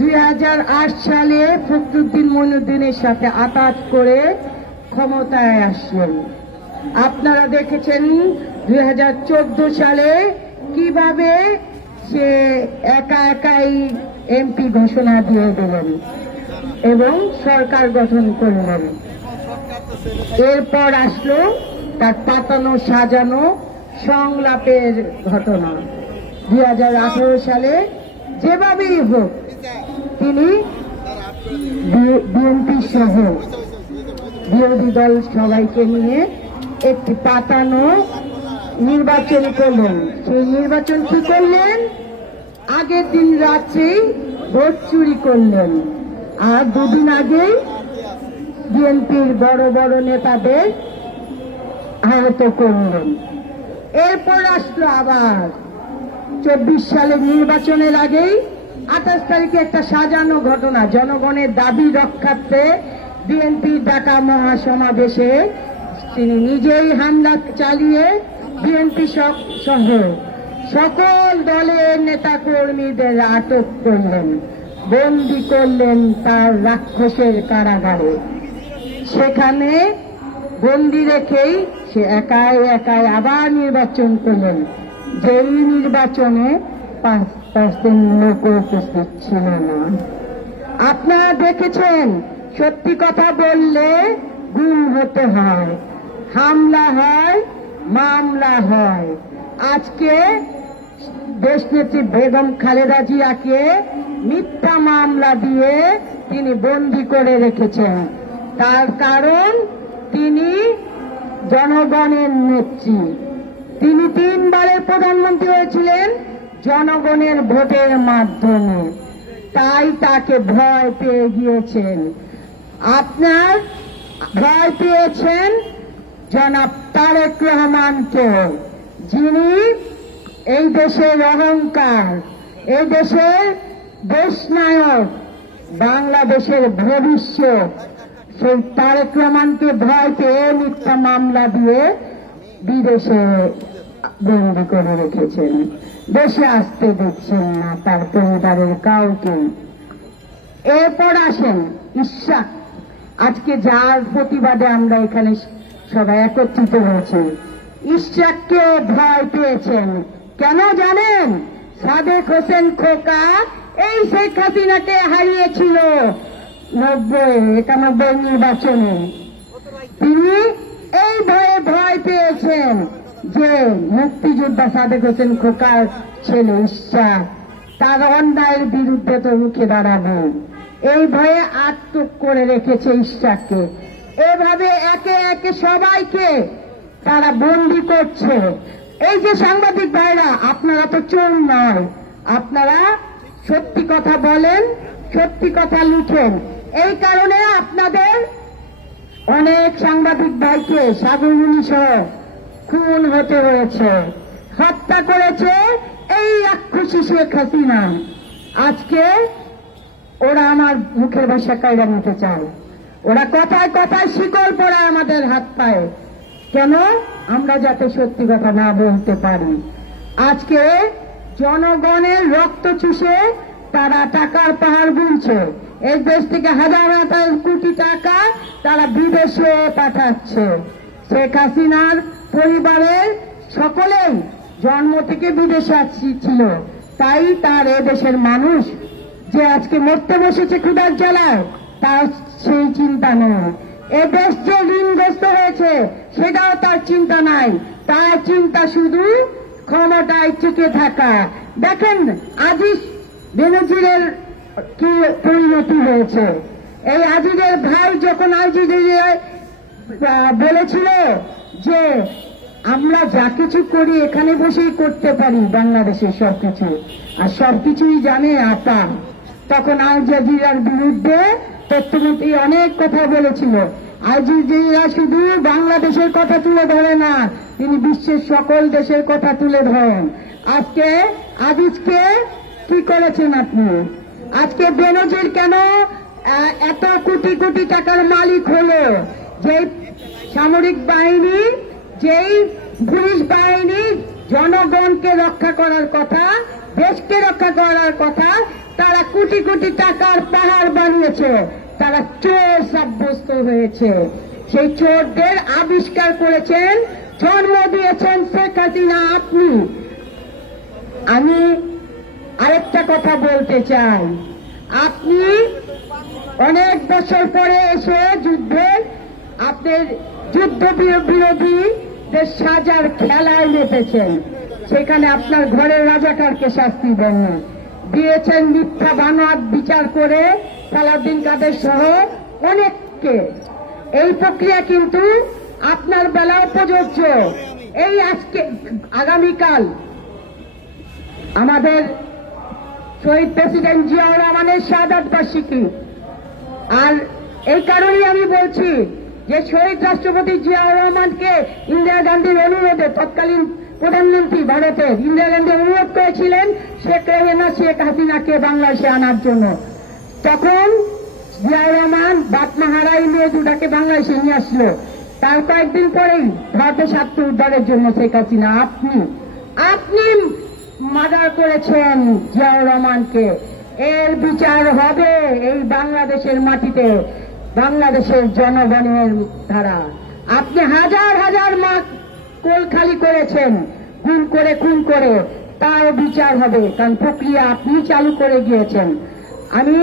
2008 সালে ফখরুদ্দিন মঈনুদ্দিনের সাথে আঘাত করে ক্ষমতায় আসলেন। আপনারা দেখেছেন 2014 সালে কিভাবে সে একা একাই এমপি ঘোষণা দিয়ে দিলেন এবং সরকার গঠন করলেন। এরপর আসলো তার পাতানো সাজানো সংলাপের ঘটনা। 2018 সালে যেভাবেই হোক তিনি বিএনপি সহ বিরোধী দল সবাইকে নিয়ে একটি পাতানো নির্বাচন করলেন। সেই নির্বাচন কি করলেন? আগের দিন রাত্রেই ভোট চুরি করলেন, আর দুদিন আগেই বিএনপির বড় বড় নেতাদের আহত করলেন। এরপর আসলো আবার 24 সালের নির্বাচনের আগেই 28 তারিখে একটা সাজানো ঘটনা। জনগণের দাবি রক্ষার্থে বিএনপির ডাকা মহাসমাবেশে তিনি নিজেই হামলা চালিয়ে বিএনপি সহ সকল দলের নেতা কর্মীদের আটক করলেন, বন্দী করলেন তার রাক্ষসের কারাগারে। সেখানে বন্দী রেখেই সে একাই একাই আবার নির্বাচন করলেন, যেই নির্বাচনে 5% লোক উপস্থিত ছিল না। আপনারা দেখেছেন, সত্যি কথা বললে গুম হতে হয়, হামলা হয়, মামলা হয়। আজকে দেশনেত্রী বেগম খালেদা জিয়াকে মিথ্যা মামলা দিয়ে তিনি বন্দী করে রেখেছেন। তার কারণ তিনি জনগণের নেত্রী। তিনি 3 বারের প্রধানমন্ত্রী হয়েছিলেন জনগণের ভোটের মাধ্যমে, তাই তাকে ভয় পেয়ে গিয়েছেন। আপনার ভয় পেয়েছেন জনাব তারেক রহমানকে, যিনি এই দেশের অহংকার, এই দেশের দেশনায়ক, বাংলাদেশের ভবিষ্যৎ। সেই তারেক রহমানকে ভয় পেয়ে মিথ্যা মামলা দিয়ে বিদেশে বন্দী করে রেখেছেন, দেশে আসতে দিচ্ছেন না তার পরিবারের কাউকে। এরপর আসেন ইশরাক। আজকে যার প্রতিবাদে আমরা এখানে সবাই একত্রিত হয়েছি, ইশরাককে ভয় পেয়েছেন কেন জানেন? সাদেক হোসেন খোকা এই শেখ হাসিনাকে হারিয়েছিল 91 নির্বাচনে। তিনি এই ভয় পেয়েছেন যে মুক্তিযোদ্ধা সাদেক হোসেন খোকার ছেলে ইশরাক তার অন্যায়ের বিরুদ্ধে তো রুখে দাঁড়াবো। এই ভয়ে আটক করে রেখেছে ইশরাককে। এভাবে একে একে সবাইকে তারা বন্দী করছে। এই যে সাংবাদিক ভাইরা, আপনারা তো চোর নয়, আপনারা সত্যি কথা বলেন, সত্যি কথা লিখেন। এই কারণে আপনাদের অনেক সাংবাদিক ভাইকে সাগরমণি সহ খুন হতে হয়েছে, হত্যা করেছে এই রাক্ষসী শেখ হাসিনা। আজকে ওরা আমার মুখের ভাষা কায়রা নিতে চায়, ওরা কথায় কথায় শিকল পড়ায় আমাদের হাত পায়ে, কেন? আমরা যাতে সত্যি কথা না বলতে পারি। আজকে জনগণের রক্ত চুষে তারা টাকার পাহাড় গুনছে। এই দেশ থেকে হাজার হাজার কোটি টাকা তারা বিদেশে পাঠাচ্ছে। শেখ হাসিনার পরিবারের সকলেই জন্ম থেকে বিদেশে ছিল, তাই তার এদেশের মানুষ যে আজকে মরতে বসেছে ক্ষুধার জ্বালায়, তার সেই চিন্তা নেই। এ দেশ যে ঋণগ্রস্ত হয়েছে সেটাও তার চিন্তা নাই, তার চিন্তা শুধু ক্ষমতায় টিকে থাকা। দেখেন আজিজ বেনজিরের কি পরিণতি হয়েছে। এই আজিজের ভাই যখন আজিজের বলেছিল যে আমরা যা কিছু করি এখানে বসেই করতে পারি বাংলাদেশের সবকিছু, আর সবকিছুই জানে আপা, তখন আল জাজিরার বিরুদ্ধে তথ্যমন্ত্রী অনেক কথা বলেছিল। আল জাজিরা শুধু বাংলাদেশের কথা তুলে ধরে না, তিনি বিশ্বের সকল দেশের কথা তুলে ধরেন। আজকে আজিজকে কি করেছেন আপনি? আজকে বেনজির কেন এত কোটি কোটি টাকার মালিক হলো? যে সামরিক বাহিনী, যেই পুলিশ বাহিনী জনগণকে রক্ষা করার কথা, দেশকে রক্ষা করার কথা, তারা কোটি কোটি টাকার পাহাড় বানিয়েছে, তারা চোর সাব্যস্ত হয়েছে। সেই চোরদের আবিষ্কার করেছেন, জন্ম দিয়েছেন শেখ হাসিনা আপনি। আমি আরেকটা কথা বলতে চাই, আপনি অনেক বছর পরে এসে আপনার যুদ্ধ বিরোধীদের সাজার খেলায় মেতেছেন, সেখানে আপনার ঘরের রাজাকারকে শাস্তি দেন না, দিয়েছেন মিথ্যা বানোয়াট বিচার করে সালাউদ্দিন কাদের সহ অনেককে। এই প্রক্রিয়া কিন্তু আপনার বেলাও প্রযোজ্য। এই আজকে আগামীকাল আমাদের শহীদ প্রেসিডেন্ট জিয়াউর রহমানের শাহাদাত বার্ষিকী, আর এই কারণেই আমি বলছি যে শহীদ রাষ্ট্রপতি জিয়াউর রহমানকে ইন্দিরা গান্ধীর অনুরোধে, তৎকালীন প্রধানমন্ত্রী ভারতের ইন্দিরা গান্ধী অনুরোধ করেছিলেন শেখ হাসিনাকে বাংলাদেশে আনার জন্য। তখন জিয়াউর রহমান বাপমা হারাই মেয়ে দুটাকে বাংলাদেশে নিয়ে আসলো। তার কয়েকদিন পরেই ভারতের স্বার্থ উদ্ধারের জন্য শেখ হাসিনা আপনি মার্ডার করেছেন জিয়াউর রহমানকে। এর বিচার হবে এই বাংলাদেশের মাটিতে, বাংলাদেশের জনগণের দ্বারা। আপনি হাজার হাজার মা কোল খালি করেছেন, খুন করে, তার বিচার হবে, কারণ প্রক্রিয়া আপনি চালু করে গিয়েছেন। আমি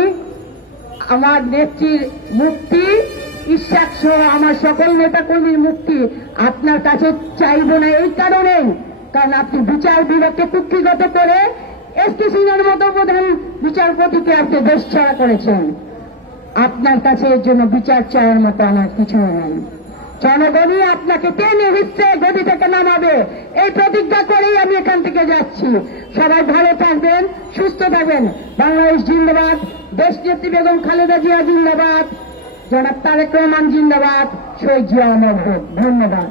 আমার নেত্রীর মুক্তি, ইশরাক সহ আমার সকল নেতাকর্মীর মুক্তি আপনার কাছে চাইব না, এই কারণেই কারণ আপনি বিচার বিভাগকে কুক্ষিগত করে এসটি সিংহের মতো প্রধান বিচারপতিকে আপনি দেশ ছাড়া করেছেন। আপনার কাছে এর জন্য বিচার চাওয়ার মতো আমার কিছু নেই। জনগণই আপনাকে টেনে হিসেবে গদি থেকে নামাবে, এই প্রতিজ্ঞা করেই আমি এখান থেকে যাচ্ছি। সবাই ভালো থাকবেন, সুস্থ থাকবেন। বাংলাদেশ জিন্দাবাদ, দেশ নেত্রী বেগম খালেদা জিয়া জিন্দাবাদ, জনাব তারেক রহমান জিন্দাবাদ, শহীদ জিয়া অমর হোক। ধন্যবাদ।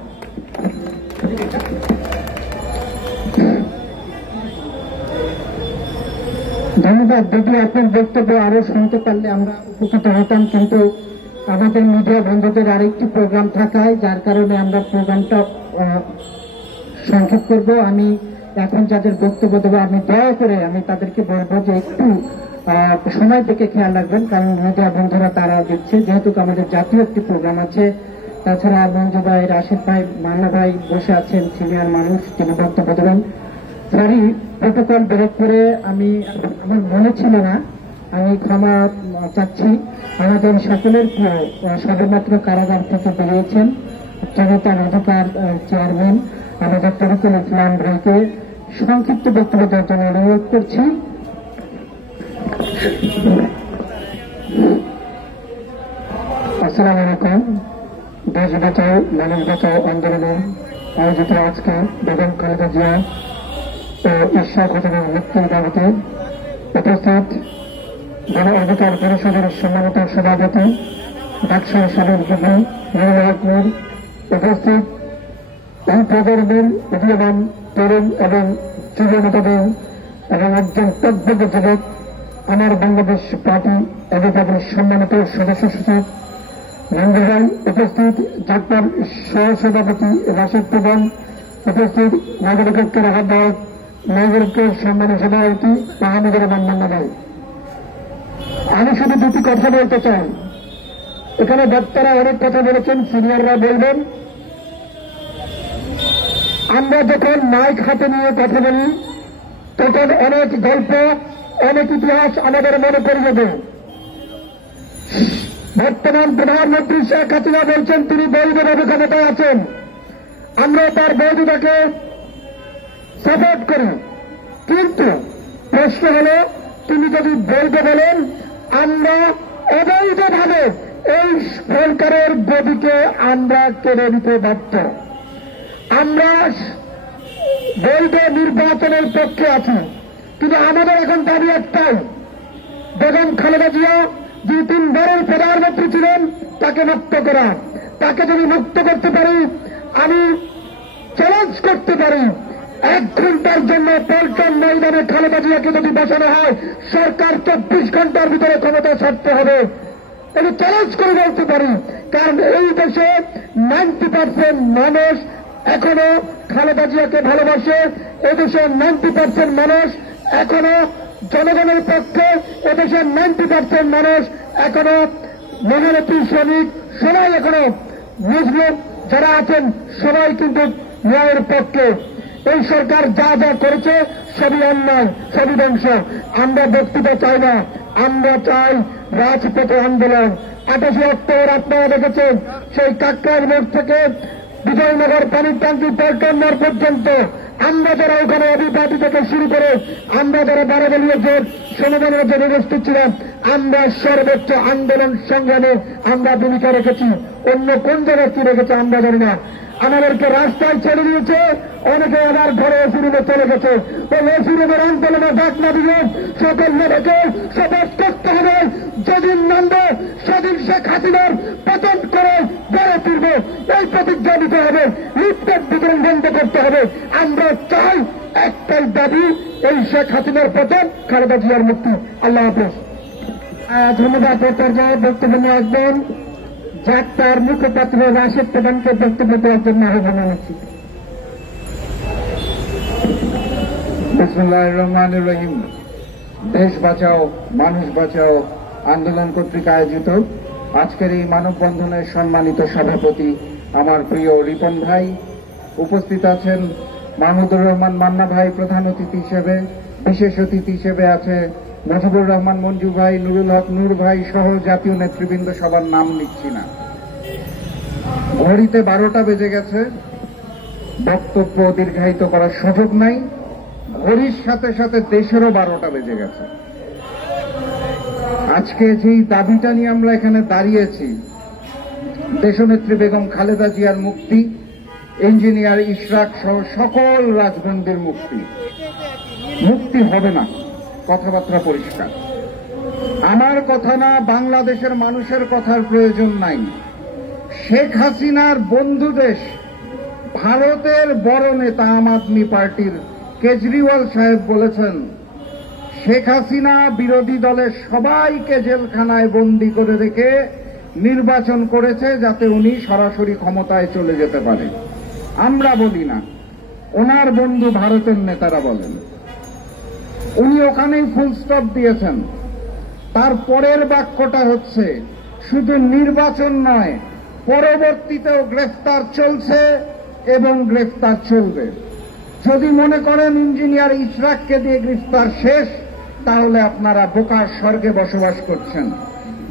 ধন্যবাদ দিদি, আপনার বক্তব্য আরো শুনতে পারলে আমরা উপকৃত হতাম, কিন্তু আমাদের মিডিয়া বন্ধুদের আরেকটি প্রোগ্রাম থাকায় যার কারণে আমরা প্রোগ্রামটা সংক্ষেপ করব। আমি এখন যাদের বক্তব্য দেবো আমি দয়া করে আমি তাদেরকে বলবো যে একটু সময় থেকে খেয়াল রাখবেন, কারণ মিডিয়া বন্ধুরা তারা দিচ্ছে, যেহেতু আমাদের জাতীয় একটি প্রোগ্রাম আছে। তাছাড়া মঞ্জু ভাই, রাশেদ ভাই, মান্না ভাই বসে আছেন, সিনিয়র মানুষ, তিনি বক্তব্য দেবেন। সরি, প্রোটোকল ব্রেক করে আমার মনে ছিল না, আমি ক্ষমা চাচ্ছি। আমাদের সকলের সবেমাত্র কারাগার থেকে বেরিয়েছেন জনতার অধিকার চেয়ারম্যান আমাদের তরিকুল ইসলাম ভাইকে সংক্ষিপ্ত বক্তব্য দেওয়ার জন্য অনুরোধ করছি। আসসালামু আলাইকুম। দেশ বাঁচাও মানুষ বাঁচাও আন্দোলনে আয়োজিত আজকে বেগম খালেদা জিয়া ও ইশরাক হোসেনের মৃত্যুর দাবিতে উপস্থিত গণ অধিকার পরিষদের সম্মানিত সভাপতি ডাকসুর সাবেক যুগ্ম নুরুল উপস্থিত এই প্রজন্মের উদীয়মান তরুণ এবং যুব নেতাদের এবং একজন প্রজ্ঞ যুবক আমার বাংলাদেশ পার্টি এবিপির সম্মানিত সদস্য সচিব নন্দভাই উপস্থিত জাপার সহসভাপতি রাশেদ প্রধান উপস্থিত নাগরিকত্বের আহ্বায়ক নাগরিকের সম্মানিত সভাপতি মাহমুদুর রহমান মান্না ভাই। আমি শুধু দুটি কথা বলতে চাই। এখানে বক্তারা অনেক কথা বলেছেন, সিনিয়ররা বলবেন। আমরা যখন মাইক হাতে নিয়ে কথা বলি তখন অনেক গল্প অনেক ইতিহাস আমাদের মনে করিয়ে দেয়। বর্তমান প্রধানমন্ত্রী শেখ হাসিনা বলছেন তিনি বৈধভাবে ক্ষমতায় আছেন, আমরা তার বৈধতাকে সাপোর্ট করি। কিন্তু প্রশ্ন হল, তিনি যদি বৈধ বলেন, আমরা অবৈধভাবে এই সরকারের গদিকে আমরা কেড়ে নিতে বাধ্য। আমরা বৈধ নির্বাচনের পক্ষে আছি, কিন্তু আমাদের এখন দাবি একটাই, বেগম খালেদা জিয়া যে 3 বারের প্রধানমন্ত্রী ছিলেন তাকে মুক্ত করা। তাকে যদি মুক্ত করতে পারি, আমি চ্যালেঞ্জ করতে পারি, 1 ঘন্টার জন্য পল্টন ময়দানে খালেদা জিয়াকে যদি বসানো হয়, সরকার 24 ঘন্টার ভিতরে ক্ষমতা ছাড়তে হবে। আমি চ্যালেঞ্জ করে বলতে পারি, কারণ এই দেশে 90% মানুষ এখনো খালেদা জিয়াকে ভালোবাসে। এদেশের 90% মানুষ এখনো জনগণের পক্ষে। এদেশের 90% মানুষ এখনো মেহনতি শ্রমিক, সবাই এখনো মুসলিম যারা আছেন সবাই কিন্তু ন্যায়ের পক্ষে। এই সরকার যা যা করেছে সবই অন্যায়, সবই ধ্বংস। আমরা বক্তৃতা চাই না, আমরা চাই রাজপথে আন্দোলন। 28 অক্টোবর আপনারা দেখেছেন, সেই কাকরাইল মোড় থেকে বিজয়নগর পানির ট্যাঙ্কি পল্টন মোড় পর্যন্ত আমরা যারা ওখানে অভিবাদী থেকে শুরু করে আমরা যারা বারাবলীয় জোট সমাধানের জন্য উপস্থিত ছিলাম, আমরা সর্বোচ্চ আন্দোলন সংগ্রামে আমরা ভূমিকা রেখেছি। অন্য কোন জায়গায় কি রেখেছে আমরা জানি না। আমাদেরকে রাস্তায় ছেড়ে দিয়েছে, অনেকে আবার ঘরে এসি রুমে চলে গেছে। ওই এসি রুমের আন্দোলনে ডাক না দিয়ে সকল নেতাকে শপথ করতে হবে, যেদিন নামবে সেদিন শেখ হাসিনার পতন করে বেড়ে ফিরবে, এই প্রতিজ্ঞা নিতে হবে। লিফটের বিতরণ বন্ধ করতে হবে। আমরা চাই, একটাই দাবি, এই শেখ হাসিনার পতন, খালেদা জিয়ার মুক্তি। আল্লাহ হাফেজ। ধন্যবাদ। পর্যায়ে বক্তব্য নিয়ে আসবেন যাত্রার মুখপাত্র রাশেদ প্রধানকে বক্তব্য দেওয়ার জন্য আহ্বান জানাচ্ছি। বিসমিল্লাহির রহমানির রহিম। দেশ বাঁচাও মানুষ বাঁচাও আন্দোলন কর্তৃক আয়োজিত আজকের এই মানববন্ধনের সম্মানিত সভাপতি আমার প্রিয় রিপন ভাই, উপস্থিত আছেন মাহমুদুর রহমান মান্না ভাই প্রধান অতিথি হিসেবে, বিশেষ অতিথি হিসেবে আছে মুজিবুর রহমান মঞ্জু ভাই, নুরুল হক নূর ভাই সহ জাতীয় নেতৃবৃন্দ, সবার নাম নিচ্ছি না। ঘড়িতে 12টা বেজে গেছে, বক্তব্য দীর্ঘায়িত করার সুযোগ নাই। ঘড়ির সাথে সাথে দেশেরও 12টা বেজে গেছে। আজকে যেই দাবিটা নিয়ে আমরা এখানে দাঁড়িয়েছি, দেশনেত্রী বেগম খালেদা জিয়ার মুক্তি, ইঞ্জিনিয়ার ইশরাক সহ সকল রাজবন্দীর মুক্তি। মুক্তি হবে না, কথাবার্তা পরিষ্কার। আমার কথা না, বাংলাদেশের মানুষের কথার প্রয়োজন নাই। শেখ হাসিনার বন্ধু দেশ ভারতের বড় নেতা আম আদমি পার্টির কেজরিওয়াল সাহেব বলেছেন, শেখ হাসিনা বিরোধী দলের সবাইকে জেলখানায় বন্দী করে রেখে নির্বাচন করেছে যাতে উনি সরাসরি ক্ষমতায় চলে যেতে পারে। আমরা বলি না, ওনার বন্ধু ভারতের নেতারা বলেন। উনি ওখানেই ফুল স্টপ দিয়েছেন। তার পরের বাক্যটা হচ্ছে, শুধু নির্বাচন নয়, পরবর্তীতেও গ্রেফতার চলছে এবং গ্রেফতার চলবে। যদি মনে করেন ইঞ্জিনিয়ার ইশরাককে দিয়ে গ্রেফতার শেষ, তাহলে আপনারা বোকার স্বর্গে বসবাস করছেন।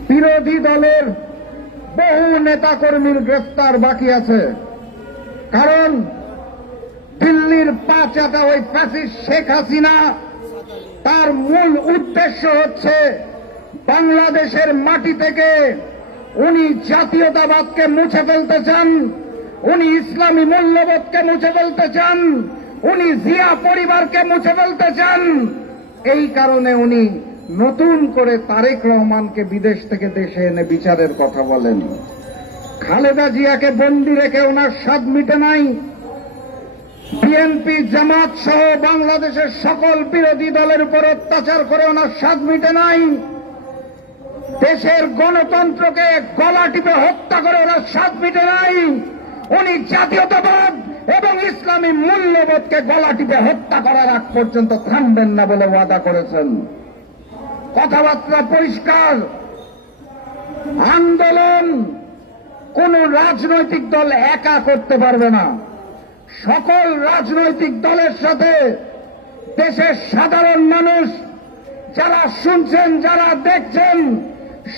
বিরোধী দলের বহু নেতাকর্মীর গ্রেফতার বাকি আছে, কারণ দিল্লির 5 ওই ফ্যাসিস্ট শেখ হাসিনা তার মূল উদ্দেশ্য হচ্ছে বাংলাদেশের মাটি থেকে উনি জাতীয়তাবাদকে মুছে ফেলতে চান, উনি ইসলামী মূল্যবোধকে মুছে ফেলতে চান, উনি জিয়া পরিবারকে মুছে ফেলতে চান। এই কারণে উনি নতুন করে তারেক রহমানকে বিদেশ থেকে দেশে এনে বিচারের কথা বলেন। খালেদা জিয়াকে বন্দী রেখে ওনার স্বাদ মিটে নাই। বিএনপি জামাত সহ বাংলাদেশের সকল বিরোধী দলের উপর অত্যাচার করে ওনার স্বাদ মিটে নাই। দেশের গণতন্ত্রকে গলা টিপে হত্যা করে ওনার স্বাদ মিটে নাই। উনি জাতীয়তাবাদ এবং ইসলামী মূল্যবোধকে গলা টিপে হত্যা করার আগ পর্যন্ত থামবেন না বলে ওয়াদা করেছেন। কথাবার্তা পরিষ্কার। আন্দোলন কোন রাজনৈতিক দল একা করতে পারবে না। সকল রাজনৈতিক দলের সাথে দেশের সাধারণ মানুষ যারা শুনছেন, যারা দেখছেন,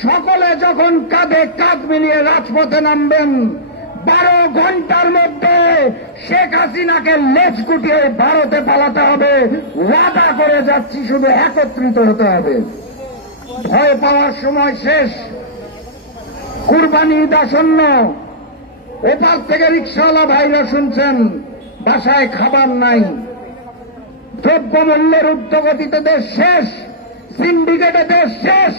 সকলে যখন কাঁধে কাঁধ মিলিয়ে রাজপথে নামবেন, 12 ঘন্টার মধ্যে শেখ হাসিনাকে লেজ গুটিয়ে ভারতে পালাতে হবে। ওয়াদা করে যাচ্ছি, শুধু একত্রিত হতে হবে। ভয় পাওয়ার সময় শেষ। কুরবানি ঈদ আসন্ন। ওপার থেকে রিকশাওয়ালা ভাইরা শুনছেন বাসায় খাবার নাই, দ্রব্যমূল্যের ঊর্ধ্বগতিতে দেশ শেষ, সিন্ডিকেটে দেশ শেষ,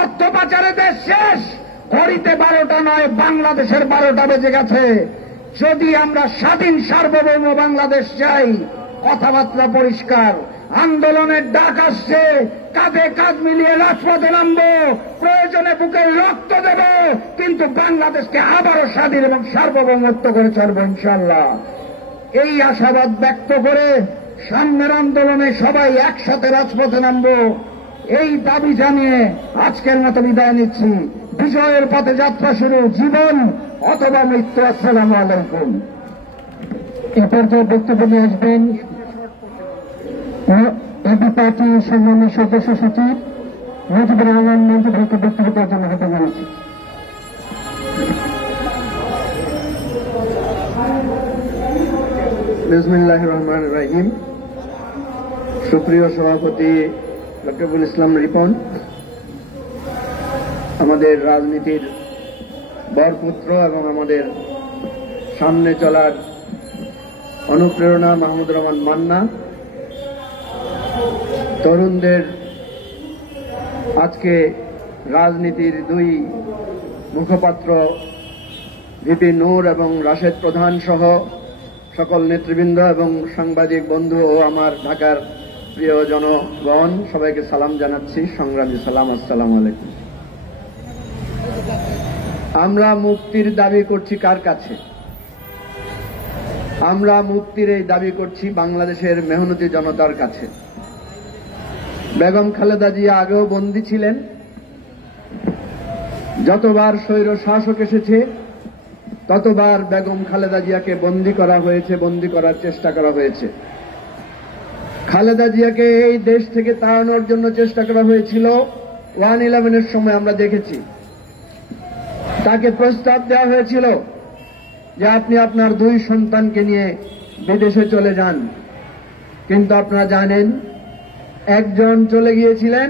অর্থ পাচারে দেশ শেষ। ঘড়িতে 12টা নয়, বাংলাদেশের 12টা বেজে গেছে। যদি আমরা স্বাধীন সার্বভৌম বাংলাদেশ চাই, কথাবার্তা পরিষ্কার। আন্দোলনের ডাক আসছে, কাঁধে কাঁধ মিলিয়ে রাজপথে নামবো, প্রয়োজনে বুকের রক্ত দেব, কিন্তু বাংলাদেশকে আবারও স্বাধীন এবং সার্বভৌমত্ব করে চলবো ইনশাআল্লাহ। এই আশাবাদ ব্যক্ত করে সামনের আন্দোলনে সবাই একসাথে রাজপথে নামবো, এই দাবি জানিয়ে আজকের মতো বিদায় নিচ্ছি। বিজয়ের পথে যাত্রা শুরু, জীবন অথবা মৃত্যু। আসসালামু আলাইকুম। এ পর্যায়ে বক্তব্য নিয়ে আসবেন এবি পার্টি সম্মানীয় সদস্য সচিব মুজিবুর রহমান মঞ্জু ভাইকে বক্তব্য দেওয়ার জন্য আহ্বান জানাচ্ছি। বিসমিল্লাহির রহমানির রহিম। সুপ্রিয় সভাপতি ডক্টর ইসলাম রিপন, আমাদের রাজনীতির বরপুত্র এবং আমাদের সামনে চলার অনুপ্রেরণা মাহমুদুর রহমান মান্না, তরুণদের আজকে রাজনীতির দুই মুখপাত্র ভিপি নূর এবং রাশেদ প্রধান সহ সকল নেতৃবৃন্দ এবং সাংবাদিক বন্ধু ও আমার ঢাকার প্রিয় জনগণ, সবাইকে সালাম জানাচ্ছি, সংগ্রামী সালাম। আসসালামু আলাইকুম। আমরা মুক্তির দাবি করছি কার কাছে? আমরা মুক্তির এই দাবি করছি বাংলাদেশের মেহনতি জনতার কাছে। বেগম খালেদা জিয়া আগেও বন্দী ছিলেন। যতবার স্বৈর শাসক এসেছে ততবার বেগম খালেদা জিয়াকে বন্দী করা হয়েছে, বন্দী করার চেষ্টা করা হয়েছে। খালেদা জিয়াকে এই দেশ থেকে তাড়ানোর জন্য চেষ্টা করা হয়েছিল 1/11-এর সময় আমরা দেখেছি। তাকে প্রস্তাব দেওয়া হয়েছিল যে আপনি আপনার 2 সন্তানকে নিয়ে বিদেশে চলে যান, কিন্তু আপনারা জানেন একজন চলে গিয়েছিলেন,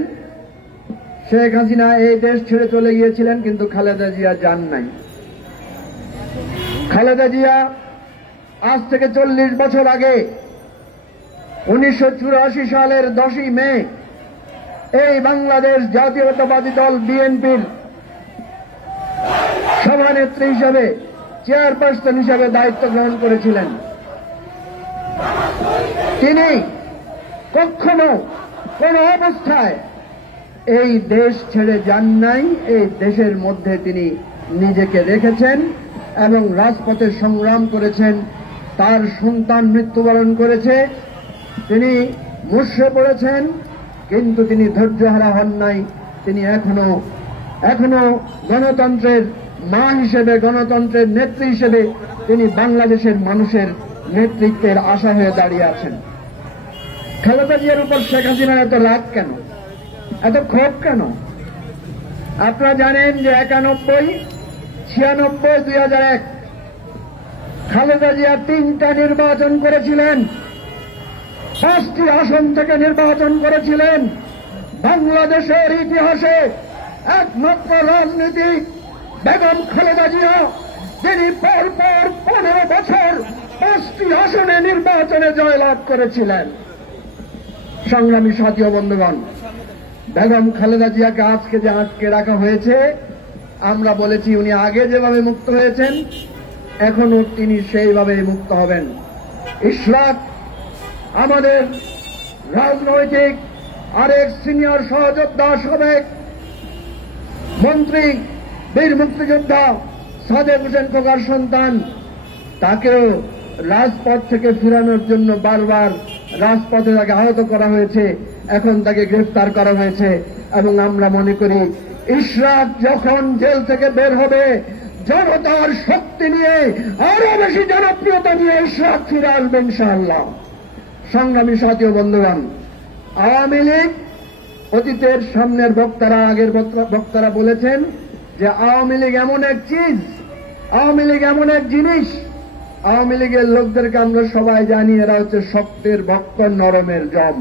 শেখ হাসিনা এই দেশ ছেড়ে চলে গিয়েছিলেন, কিন্তু খালেদা জিয়া যান নাই। খালেদা জিয়া আজ থেকে 40 বছর আগে 1984 সালের 10ই মে এই বাংলাদেশ জাতীয়তাবাদী দল বিএনপির সভানেত্রী হিসাবে, চেয়ারপারসন হিসাবে দায়িত্ব গ্রহণ করেছিলেন। তিনি কখনো কোন অবস্থায় এই দেশ ছেড়ে যান নাই। এই দেশের মধ্যে তিনি নিজেকে রেখেছেন এবং রাজপথে সংগ্রাম করেছেন। তার সন্তান মৃত্যুবরণ করেছে, তিনি মুষড়ে পড়েছেন, কিন্তু তিনি ধৈর্যহারা হন নাই। তিনি এখনো গণতন্ত্রের মা হিসেবে, গণতন্ত্রের নেত্রী হিসেবে তিনি বাংলাদেশের মানুষের নেতৃত্বের আশা হয়ে দাঁড়িয়ে আছেন। খালেদা জিয়ার উপর শেখ হাসিনার এত রাগ কেন, এত ক্ষোভ কেন? আপনারা জানেন যে 91, 96, 2001 খালেদা জিয়া 3টা নির্বাচন করেছিলেন। 5টি আসন থেকে নির্বাচন করেছিলেন। বাংলাদেশের ইতিহাসে একমাত্র রাজনীতিক বেগম খালেদা জিয়া, যিনি পরপর 15 বছর 5টি আসনে নির্বাচনে জয়লাভ করেছিলেন। সংগ্রামী সাথী ও বন্ধুগণ, বেগম খালেদা জিয়াকে আজকে যে আটকে রাখা হয়েছে, আমরা বলেছি উনি আগে যেভাবে মুক্ত হয়েছেন এখনো তিনি সেইভাবেই মুক্ত হবেন। ইশরাক আমাদের রাজনৈতিক আরেক সিনিয়র সহযোদ্ধা, সাবেক মন্ত্রী, বীর মুক্তিযোদ্ধা সাদেক হোসেন খোকার সন্তান, তাকেও রাজপথ থেকে ফিরানোর জন্য বারবার রাজপথে তাকে আহত করা হয়েছে, এখন তাকে গ্রেফতার করা হয়েছে। এবং আমরা মনে করি ইশরাক যখন জেল থেকে বের হবে, জনতার শক্তি নিয়ে আরো বেশি জনপ্রিয়তা নিয়ে ইশরাক ফিরে আসবে ইনশাআল্লাহ। সংগ্রামী সাথী ও বন্ধুগণ, আওয়ামী লীগ অতীতের সামনের বক্তারা, আগের বক্তারা বলেছেন যে আওয়ামী লীগ এমন এক চিজ, আওয়ামী লীগ এমন এক জিনিস। আওয়ামী লীগের লোকদেরকে আমরা সবাই জানি, এরা হচ্ছে শক্তের ভক্ষণ, নরমের জম।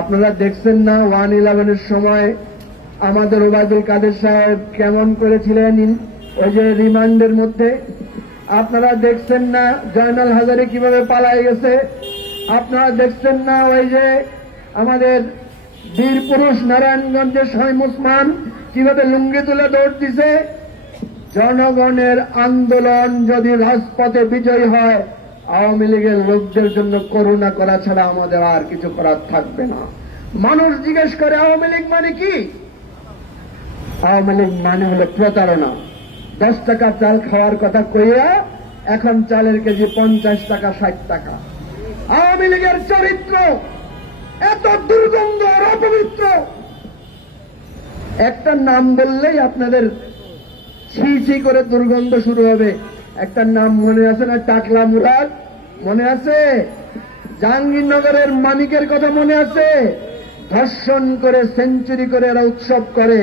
আপনারা দেখছেন না 1/11-এর সময় আমাদের ওবায়দুল কাদের সাহেব কেমন করেছিলেন ওই যে রিমান্ডের মধ্যে? আপনারা দেখছেন না জয়নাল হাজারী কিভাবে পালায় গেছে? আপনারা দেখছেন না ওই যে আমাদের বীর পুরুষ নারায়ণগঞ্জের শামীম ওসমান কিভাবে লুঙ্গি তুলে দৌড় দিছে? জনগণের আন্দোলন যদি রাজপথে বিজয়ী হয়, আওয়ামী লীগের লোকদের জন্য করুণা করা ছাড়া আমাদের আর কিছু করার থাকবে না। মানুষ জিজ্ঞেস করে আওয়ামী লীগ মানে কি? আওয়ামী লীগ মানে হলো প্রতারণা। 10 টাকা চাল খাওয়ার কথা কইয়া এখন চালের কেজি 50 টাকা 60 টাকা। আওয়ামী লীগের চরিত্র এত দুর্গন্ধ আর অপবিত্র, একটা নাম বললেই আপনাদের ছি ছি করে দুর্গন্ধ শুরু হবে। একটা নাম মনে আছে না? টাকলা মুরাদ মনে আছে? জাহাঙ্গীরনগরের মানিকের কথা মনে আছে? ধর্ষণ করে সেঞ্চুরি করে এরা উৎসব করে।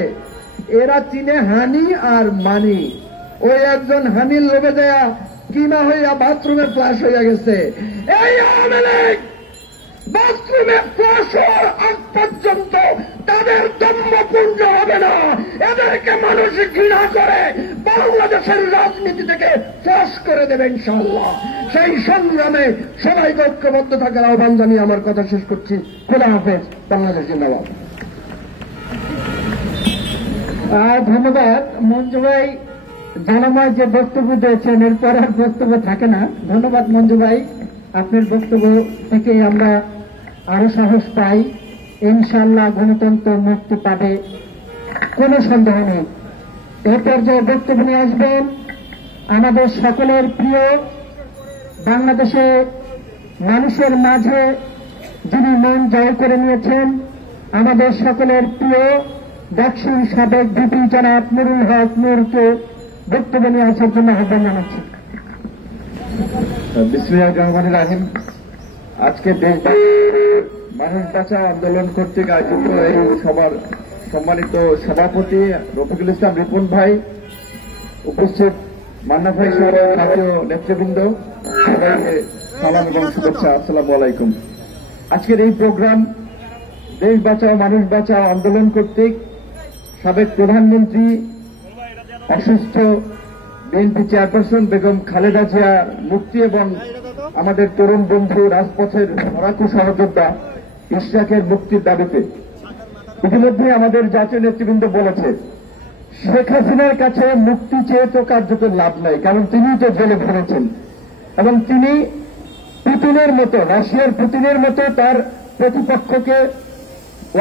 এরা চিনে হানি আর মানি। ওই একজন হানির লোভে দেয়া কিমা হইয়া বাথরুমে ফ্লাশ হইয়া গেছে। এই আওয়ামী লীগ বাথরুমে ফ্লাশ হওয়ার আগ পর্যন্ত তাদের দম্ভপূর্ণ হবে না। এদেরকে মানুষ ঘৃণা করে বাংলাদেশের রাজনীতি থেকে ফ্লাশ করে দেবে ইনশাআল্লাহ। সেই সংগ্রামে সবাইকে ঐক্যবদ্ধ থাকার আহ্বান জানিয়ে আমার কথা শেষ করছি। খোদা হাফেজ। বাংলাদেশ জিন্দাবাদ। ধন্যবাদ মঞ্জু ভাই। জানামায় যে বক্তব্য দিয়েছেন এরপর আর বক্তব্য থাকে না। ধন্যবাদ মঞ্জু ভাই, আপনার বক্তব্য থেকেই আমরা আরো সাহস পাই। ইনশাআল্লাহ গণতন্ত্র মুক্তি পাবে, কোনো সন্দেহ নেই। এ পর্যায়ে বক্তব্য নিয়ে আসবেন আমাদের সকলের প্রিয়, বাংলাদেশে মানুষের মাঝে যিনি মন জয় করে নিয়েছেন, আমাদের সকলের প্রিয় ডাকসুর সাবেক ভিপি জনাব নুরুল হক নূরকে বক্তব্য নিয়ে আসার জন্য আহ্বান জানাচ্ছি। বিসমিল্লাহির রহমানির রহিম। আজকে দেশ মানুষ বাঁচাও আন্দোলন কর্তৃক আয়োজিত এই সভার সম্মানিত সভাপতি রফিকুল ইসলাম রিপন ভাই, উপস্থিত মান্না ভাই সহ জাতীয় নেতৃবৃন্দ, সবাইকে সালাম এবং শুভেচ্ছা। আসসালামু আলাইকুম। আজকের এই প্রোগ্রাম দেশ বাঁচাও মানুষ বাঁচাও আন্দোলন কর্তৃক সাবেক প্রধানমন্ত্রী, অসুস্থ বিএনপি চেয়ারপারসন বেগম খালেদা জিয়া মুক্তি এবং আমাদের তরুণ বন্ধু রাজপথের লড়াকু সহযোদ্ধা ইশরাকের মুক্তির দাবিতে। ইতিমধ্যে আমাদের জাতীয় নেতৃবৃন্দ বলেছে, শেখ হাসিনার কাছে মুক্তি চেয়ে তো কার্যকর লাভ নাই, কারণ তিনি তো জেলে ভরেছেন এবং তিনি পুতিনের মতো, রাশিয়ার পুতিনের মতো তার প্রতিপক্ষকে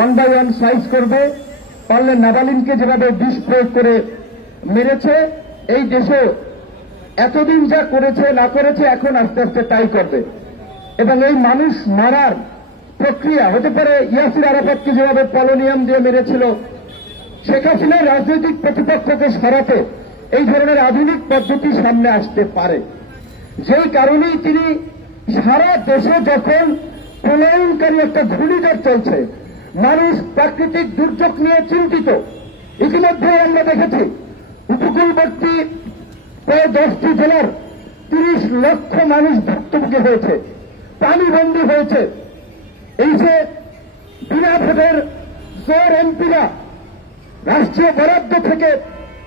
1 by 1 সাইজ করবে। পারলে নাভালিনকে যেভাবে বিষ প্রয়োগ করে মেরেছে, এই দেশে এতদিন যা করেছে না করেছে এখন আস্তে আস্তে তাই করবে। এবং এই মানুষ মারার প্রক্রিয়া হতে পারে ইয়াসির আরাফাতকে যেভাবে পলোনিয়াম দিয়ে মেরেছিল, শেখ হাসিনার রাজনৈতিক প্রতিপক্ষকে সরাতে এই ধরনের আধুনিক পদ্ধতি সামনে আসতে পারে। যেই কারণেই তিনি সারা দেশে যখন প্রলয়নকারী একটা ঘূর্ণিঝড় চলছে, মানুষ প্রাকৃতিক দুর্যোগ নিয়ে চিন্তিত। ইতিমধ্যে আমরা দেখেছি উপকূলবর্তী প্রায় 10টি জেলার 30 লক্ষ মানুষ ভুক্তভোগী হয়েছে, পানিবন্দী হয়েছে। এই যে বিনা ভোটের জোর এমপিরা রাষ্ট্রীয় বরাদ্দ থেকে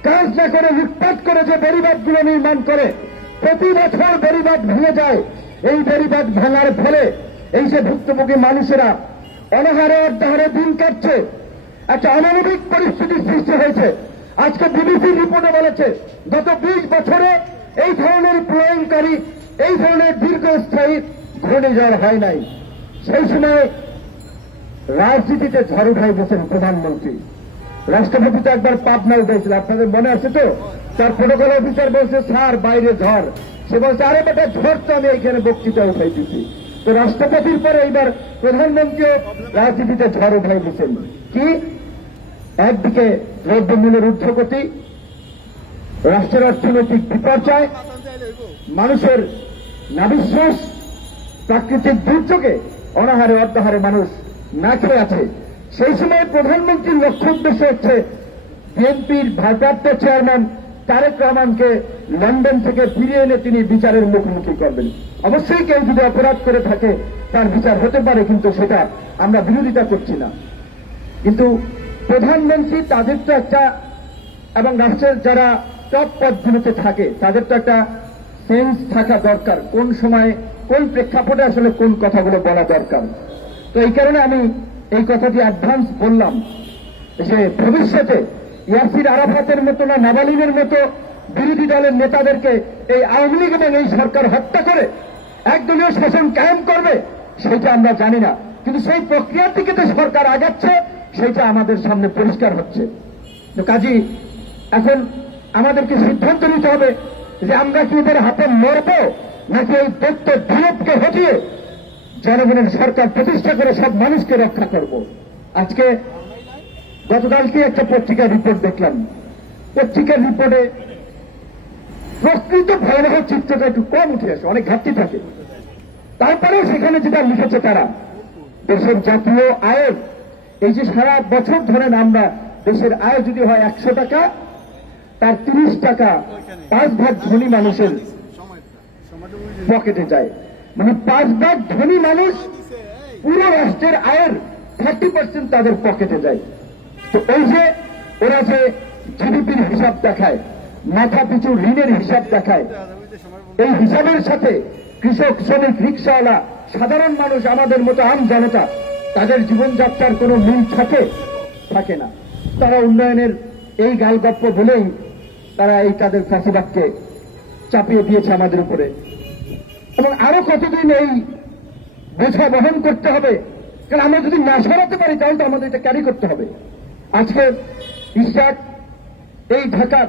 কাজ না করে লুটপাট করে যে বেড়িবাঁধগুলো নির্মাণ করে, প্রতি বছর বেড়িবাঁধ ভেঙে যায়। এই বেড়িবাঁধ ভাঙার ফলে এই যে ভুক্তভোগী মানুষেরা অনাহারে অর্ধাহারে দিন কাটছে, একটা অমানবিক পরিস্থিতির সৃষ্টি হয়েছে। আজকে বিবিসির রিপোর্টে বলেছে গত 20 বছরে এই ধরনের প্রলয়ঙ্কারী, এই ধরনের দীর্ঘস্থায়ী ঘূর্ণিঝড় হয় নাই। সেই সময় রাজনীতিতে ঝড় উঠাই গেছেন প্রধানমন্ত্রী। রাষ্ট্রপতি তো একবার পাবনায় গেছিল, আপনাদের মনে আছে তো? তার প্রোটোকল অফিসার বলছে স্যার বাইরে ঝড়, সে বলছে আরে বেটা ঝড় তো আমি এখানে বক্তৃতা উঠাই দিচ্ছি। তো রাষ্ট্রপতির পরে এইবার প্রধানমন্ত্রীও রাজনীতিতে ঝড় উঠাই দিচ্ছেন। কি একদিকে দ্রব্যমূল্যের ঊর্ধ্বগতি, রাষ্ট্রের অর্থনৈতিক বিপর্যয়, মানুষের নাবিশ্বাস, প্রাকৃতিক দুর্যোগে অনাহারে অর্ধাহারে মানুষ না খেয়ে আছে। সেই সময় প্রধানমন্ত্রীর লক্ষ্য উদ্দেশ্য হচ্ছে বিএনপির ভারপ্রাপ্ত চেয়ারম্যান তারেক রহমানকে লন্ডন থেকে ফিরিয়ে এনে তিনি বিচারের মুখোমুখি করবেন। অবশ্যই কেউ যদি অপরাধ করে থাকে তার বিচার হতে পারে, কিন্তু সেটা আমরা বিরোধিতা করছি না। কিন্তু প্রধানমন্ত্রী তাদের তো একটা, এবং রাষ্ট্রের যারা টপ পদগুলোতে থাকে তাদের তো একটা সেন্স থাকা দরকার, কোন সময়ে কোন প্রেক্ষাপটে আসলে কোন কথাগুলো বলা দরকার। তো এই কারণে আমি এই কথাটি অ্যাডভান্স বললাম যে ভবিষ্যতে ইয়াসির আরাফাতের মতো না নাবালিনের মতো বিরোধী দলের নেতাদেরকে এই আওয়ামী লীগ এবং এই সরকার হত্যা করে একদলীয় শাসন কায়েম করবে সেটা আমরা জানি না, কিন্তু সেই প্রক্রিয়ার দিকে যে সরকার আগাচ্ছে সেটা আমাদের সামনে পরিষ্কার হচ্ছে। তো কাজী এখন আমাদেরকে সিদ্ধান্ত নিতে হবে যে আমরা কি এদের হাতে মরব, নাকি এই দৈত্য বিরোধকে হটিয়ে জনগণের সরকার প্রতিষ্ঠা করে সব মানুষকে রক্ষা করব। আজকে গতকালকে একটা পত্রিকার রিপোর্ট দেখলাম, পত্রিকার রিপোর্টে প্রকৃত ভয়াবহ চিত্রটা একটু কম উঠে আসে, অনেক ঘাটতি থাকে। তারপরেও সেখানে যেটা লিখেছে তারা দেশের জাতীয় আয়ের, এই যে সারা বছর ধরেন আমরা দেশের আয় যদি হয় 100 টাকা, তার 30 টাকা 5 ভাগ ধনী মানুষের পকেটে যায়। মানে 5 ভাগ ধনী মানুষ পুরো রাষ্ট্রের আয়ের 30% তাদের পকেটে যায়। তো এই যে ওরা যে জিডিপির হিসাব দেখায়, মাথা পিছু ঋণের হিসাব দেখায়, এই হিসাবের সাথে কৃষক, শ্রমিক, রিক্সাওয়ালা, সাধারণ মানুষ, আমাদের মতো আম জনতা, তাদের জীবনযাত্রার কোনো মিল থাকে না। তারা উন্নয়নের এই গালগপ্প বলেই তারা এই তাদের ফাঁসিবাদকে চাপিয়ে দিয়েছে আমাদের উপরে। এবং আরো কতদিন এই বোঝা বহন করতে হবে? কারণ আমরা যদি না সরাতে পারি তাহলে তো আমাদের এটা ক্যারি করতে হবে। আজকে ইশরাক এই ঢাকার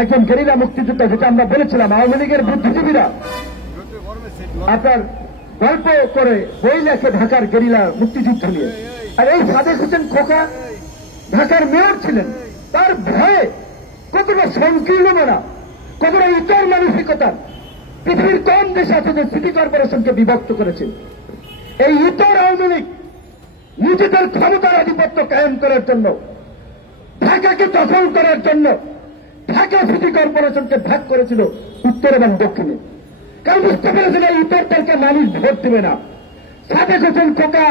একজন গেরিলা মুক্তিযোদ্ধা, যেটা আমরা বলেছিলাম আওয়ামী লীগের বুদ্ধিজীবীরা আপনার গল্প করে বই লেখে ঢাকার গেরিলা মুক্তিযুদ্ধ নিয়ে, আর এই সাদেক হোসেন খোকা ঢাকার মেয়র ছিলেন, তার ভয়ে কতটা সংকীর্ণ মানা, কতটা ইতর মানসিকতা পৃথিবীর কোন দেশ আছে যে সিটি কর্পোরেশনকে বিভক্ত করেছে? এই ইতর আওয়ামী লীগ নিজেদের ক্ষমতার আধিপত্য কায়েম করার জন্য, ঢাকাকে দখল করার জন্য ঢাকা সিটি কর্পোরেশনকে ভাগ করেছিল উত্তর এবং দক্ষিণে। কারণ বুঝতে পেরেছিল এই উত্তরটাকে মানুষ ভোট দেবে না। সাদেক হোসেন খোকা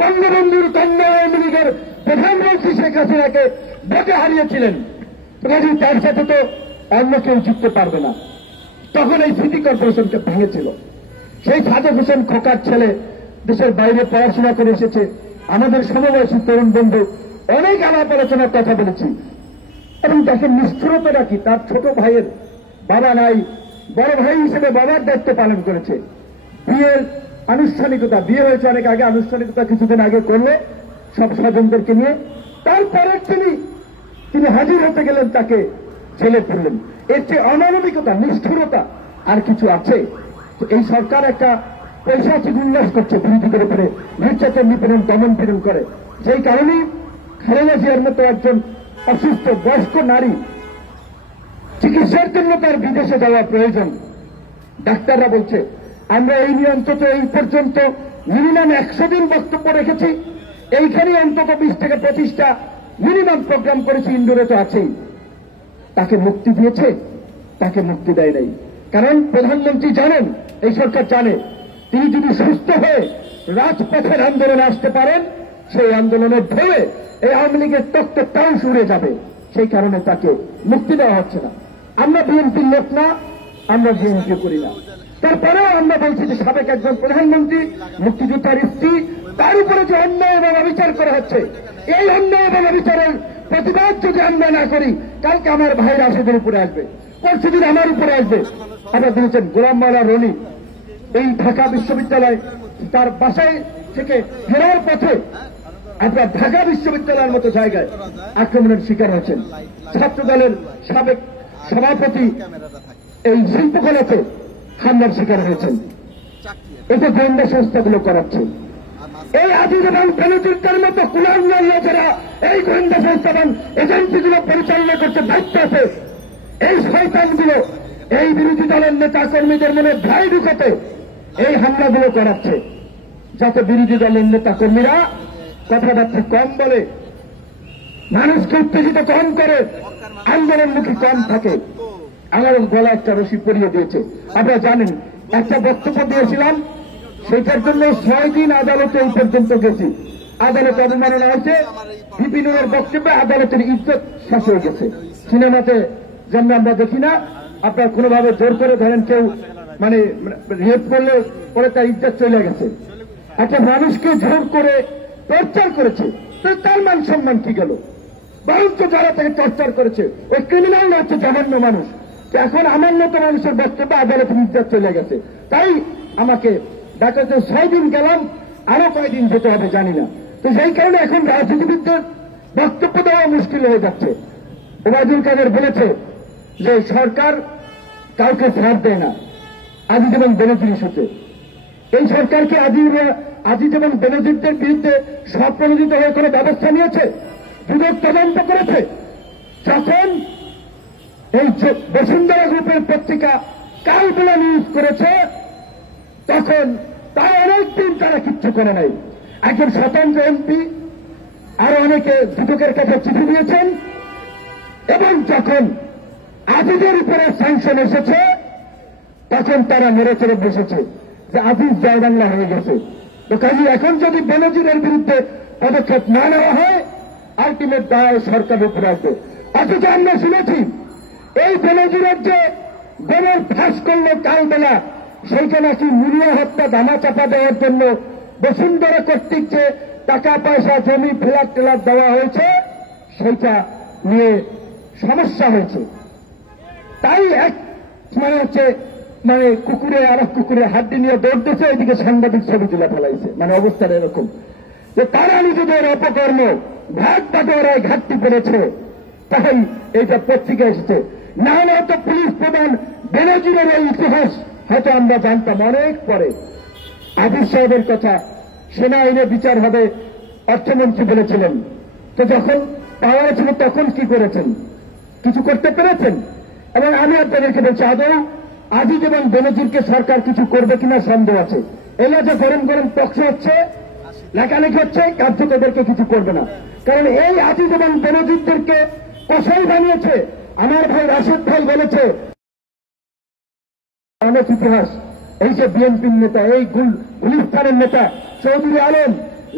বঙ্গবন্ধুর কন্যা আওয়ামী লীগের প্রধানমন্ত্রী শেখ হাসিনাকে ভোটে হারিয়েছিলেন, তার সাথে তো অন্য কেউ জিততে পারবে না। তখন এই সিটি কর্পোরেশনকে ভেঙেছিল। সেই সাদেক হোসেন খোকার ছেলে দেশের বাইরে পড়াশোনা করে এসেছে, আমাদের সমবয়সী তরুণ বন্ধু, অনেক আলাপ আলোচনার কথা বলেছি। এবং দেখেন নিষ্ঠুরতাটা কি, তার ছোট ভাইয়ের বাবা নাই, বড় ভাই হিসেবে বাবার দায়িত্ব পালন করেছে। বিয়ের আনুষ্ঠানিকতা, বিয়ে হয়েছে অনেক আগে, আনুষ্ঠানিকতা কিছুদিন আগে করলে সব স্বজনদেরকে নিয়ে, তারপরে তিনি হাজির হতে গেলেন, তাকে জেলে ফেললেন। এর চেয়ে অমানবিকতা, নিষ্ঠুরতা আর কিছু আছে? তো এই সরকার একটা পৈশাচিক উল্লাস করছে বিরোধীদের উপরে, নির্যাতন, নিপীড়ন, দমন পীড়ন করে। যেই কারণেই খালেদা জিয়ার মতো একজন অসুস্থ বয়স্ক নারী চিকিৎসার জন্য তার বিদেশে যাওয়া প্রয়োজন। ডাক্তাররা বলছে আমরা এই নিয়ে অন্তত এই পর্যন্ত মিনিমাম 100 দিন বক্তব্য রেখেছি, এইখানে অন্তত 20 থেকে 25টা মিনিমাম প্রোগ্রাম করেছি, ইন্ডোরে তো আছেই। তাকে মুক্তি দিয়েছে? তাকে মুক্তি দেয় নাই। কারণ প্রধানমন্ত্রী জানেন, এই সরকার জানে, তিনি যদি সুস্থ হয়ে রাজপথের আন্দোলনে আসতে পারেন, সেই আন্দোলনের ঢেউয়ে এই আওয়ামী লীগের তত্ত্বটাও উড়ে যাবে। সেই কারণে তাকে মুক্তি দেওয়া হচ্ছে না। আমরা বিএনপির লোক না, আমরা বিএনপি করি না, তারপরেও আমরা বলছি যে সাবেক একজন প্রধানমন্ত্রী, মুক্তিযোদ্ধার স্ত্রী, তার উপরে যে অন্যায় এবং অবিচার করা হচ্ছে, এই অন্যায় এবং অবিচারের প্রতিবাদ যদি আমরা না করি, কালকে আমার ভাইরা আসাদের উপরে আসবে, পরশুদিন আমার উপরে আসবে। আপনারা বলেছেন গোলাম মাওলা রনি এই ঢাকা বিশ্ববিদ্যালয় তার বাসায় থেকে ফেরার পথে আপনার ঢাকা বিশ্ববিদ্যালয়ের মতো জায়গায় আক্রমণের শিকার হয়েছেন। ছাত্রদলের সাবেক সভাপতি এই শিল্পকলাতে হামলার শিকার হয়েছেন। এতে গোয়েন্দা সংস্থাগুলো করাচ্ছে। এই আজিজ এবং বেনজিরদের মতো কুলাঙ্গার লোকেরা এই গোয়েন্দা সংস্থান এজেন্সিগুলো পরিচালনা করতে দায়িত্ব আছে। এই শয়তানগুলো এই বিরোধী দলের নেতা কর্মীদের মনে ভয় ঢুকাতে এই হামলাগুলো করাচ্ছে, যাতে বিরোধী দলের নেতা কর্মীরা কথাবার্তা কম বলে, মানুষকে উত্তেজিত কম করে, আন্দোলনমুখী কম থাকে। আমার গলা একটা রশি পরিয়ে দিয়েছে। আপনারা জানেন, একটা বক্তব্য দিয়েছিলাম, সেইটার জন্য 6 দিন আদালতে এই পর্যন্ত গেছি। আদালতে অবমাননা হয়েছে, বিপিনের বক্তব্যে আদালতের ইজ্জত শেষ হয়ে গেছে। সিনেমাতে যেমন আমরা দেখি না, আপনার কোনোভাবে জোর করে ধরেন কেউ মানে রেপ করলে পরে তার ইজ্জত চলে গেছে। একটা মানুষকে জোর করে টর্চার করেছে, তো তার মান সম্মান কি গেল? বরঞ্চ যারা তাকে টর্চার করেছে ওই ক্রিমিনাল না, হচ্ছে সামান্য মানুষ। এখন আমার মতো মানুষের বক্তব্য আদালতের ইজ্জত চলে গেছে। তাই আমাকে ডাকাতে 6 দিন গেলাম, আরো কয়দিন যেতে হবে জানি না। তো সেই কারণে এখন রাজনীতিবিদদের বক্তব্য দেওয়া মুশকিল হয়ে যাচ্ছে। ওবায়দুল কাদের বলেছে যে সরকার কাউকে ছাড় দেয় না আজিজ এবং বেনজির ইস্যুতে। এই সরকারকে আজিজ এবং বেনজিরদের বিরুদ্ধে স্বপ্রণোদিত হয়ে কোনো ব্যবস্থা নিয়েছে, দুদক তদন্ত করেছে? যখন এই বসুন্ধরা গ্রুপের পত্রিকা কালবেলা নিউজ করেছে, তখন তার অনেকদিন তারা কিচ্ছু করে নাই। একজন স্বতন্ত্র এমপি আরো অনেকে দুদকের কাছে চিঠি দিয়েছেন, এবং যখন আজিজের উপরে স্যাংশন এসেছে তখন তারা মেরে চেড়ে বসেছে যে আজিজ জয় বাংলা হয়ে গেছে। তো কাজে এখন যদি বেনজিরের বিরুদ্ধে পদক্ষেপ না নেওয়া হয়, আলটিমেট দায় সরকারের উপরে আসবে। অথচ আমরা শুনেছি এই বেনজিরের যে গণের ফাঁস করলো কালবেলা, সেইটা নাকি মুনিয়া হত্যা ধামা চাপা দেওয়ার জন্য বসুন্ধরা কর্তৃক যে টাকা পয়সা জমি ফ্ল্যাট টেলাট দেওয়া হয়েছে, সেইটা নিয়ে সমস্যা হয়েছে। তাই এক মানে হচ্ছে মানে কুকুরে আর এক কুকুরে হাড্ডি নিয়ে দৌড় দিচ্ছে, এদিকে সাংবাদিক ছবি তুলে ফেলাইছে। মানে অবস্থাটা এরকম যে তারা নিজেদের অপকর্ম ভাগ বাটোয়ারায় ঘাটতি করেছে, তাই এইটা পত্রিকা এসেছে। না হলে তো পুলিশ প্রধান বেনজিরের এই ইতিহাস হয়তো আমরা জানতাম অনেক পরে। আজিজ সাহেবের কথা, সেনা আইনে বিচার হবে অর্থমন্ত্রী বলেছিলেন। তো যখন পাওয়ার ছিল তখন কি করেছেন? কিছু করতে পেরেছেন? এবং আমি আপনাদেরকে বলছি, আদৌ আজিজ এবং বেনজিরকে সরকার কিছু করবে কিনা সন্দেহ আছে। এলা যে গরম গরম টকশো হচ্ছে, লেখালেখি হচ্ছে, কার্যত এদেরকে কিছু করবে না। কারণ এই আজিজ এবং বেনজিরদেরকে কসাই বানিয়েছে। আমার ভাই রাশেদ ভাই বলেছে অনেক ইতিহাস। এই যে বিএনপির নেতা, এই গুলিস্তানের নেতা চৌধুরী আলম,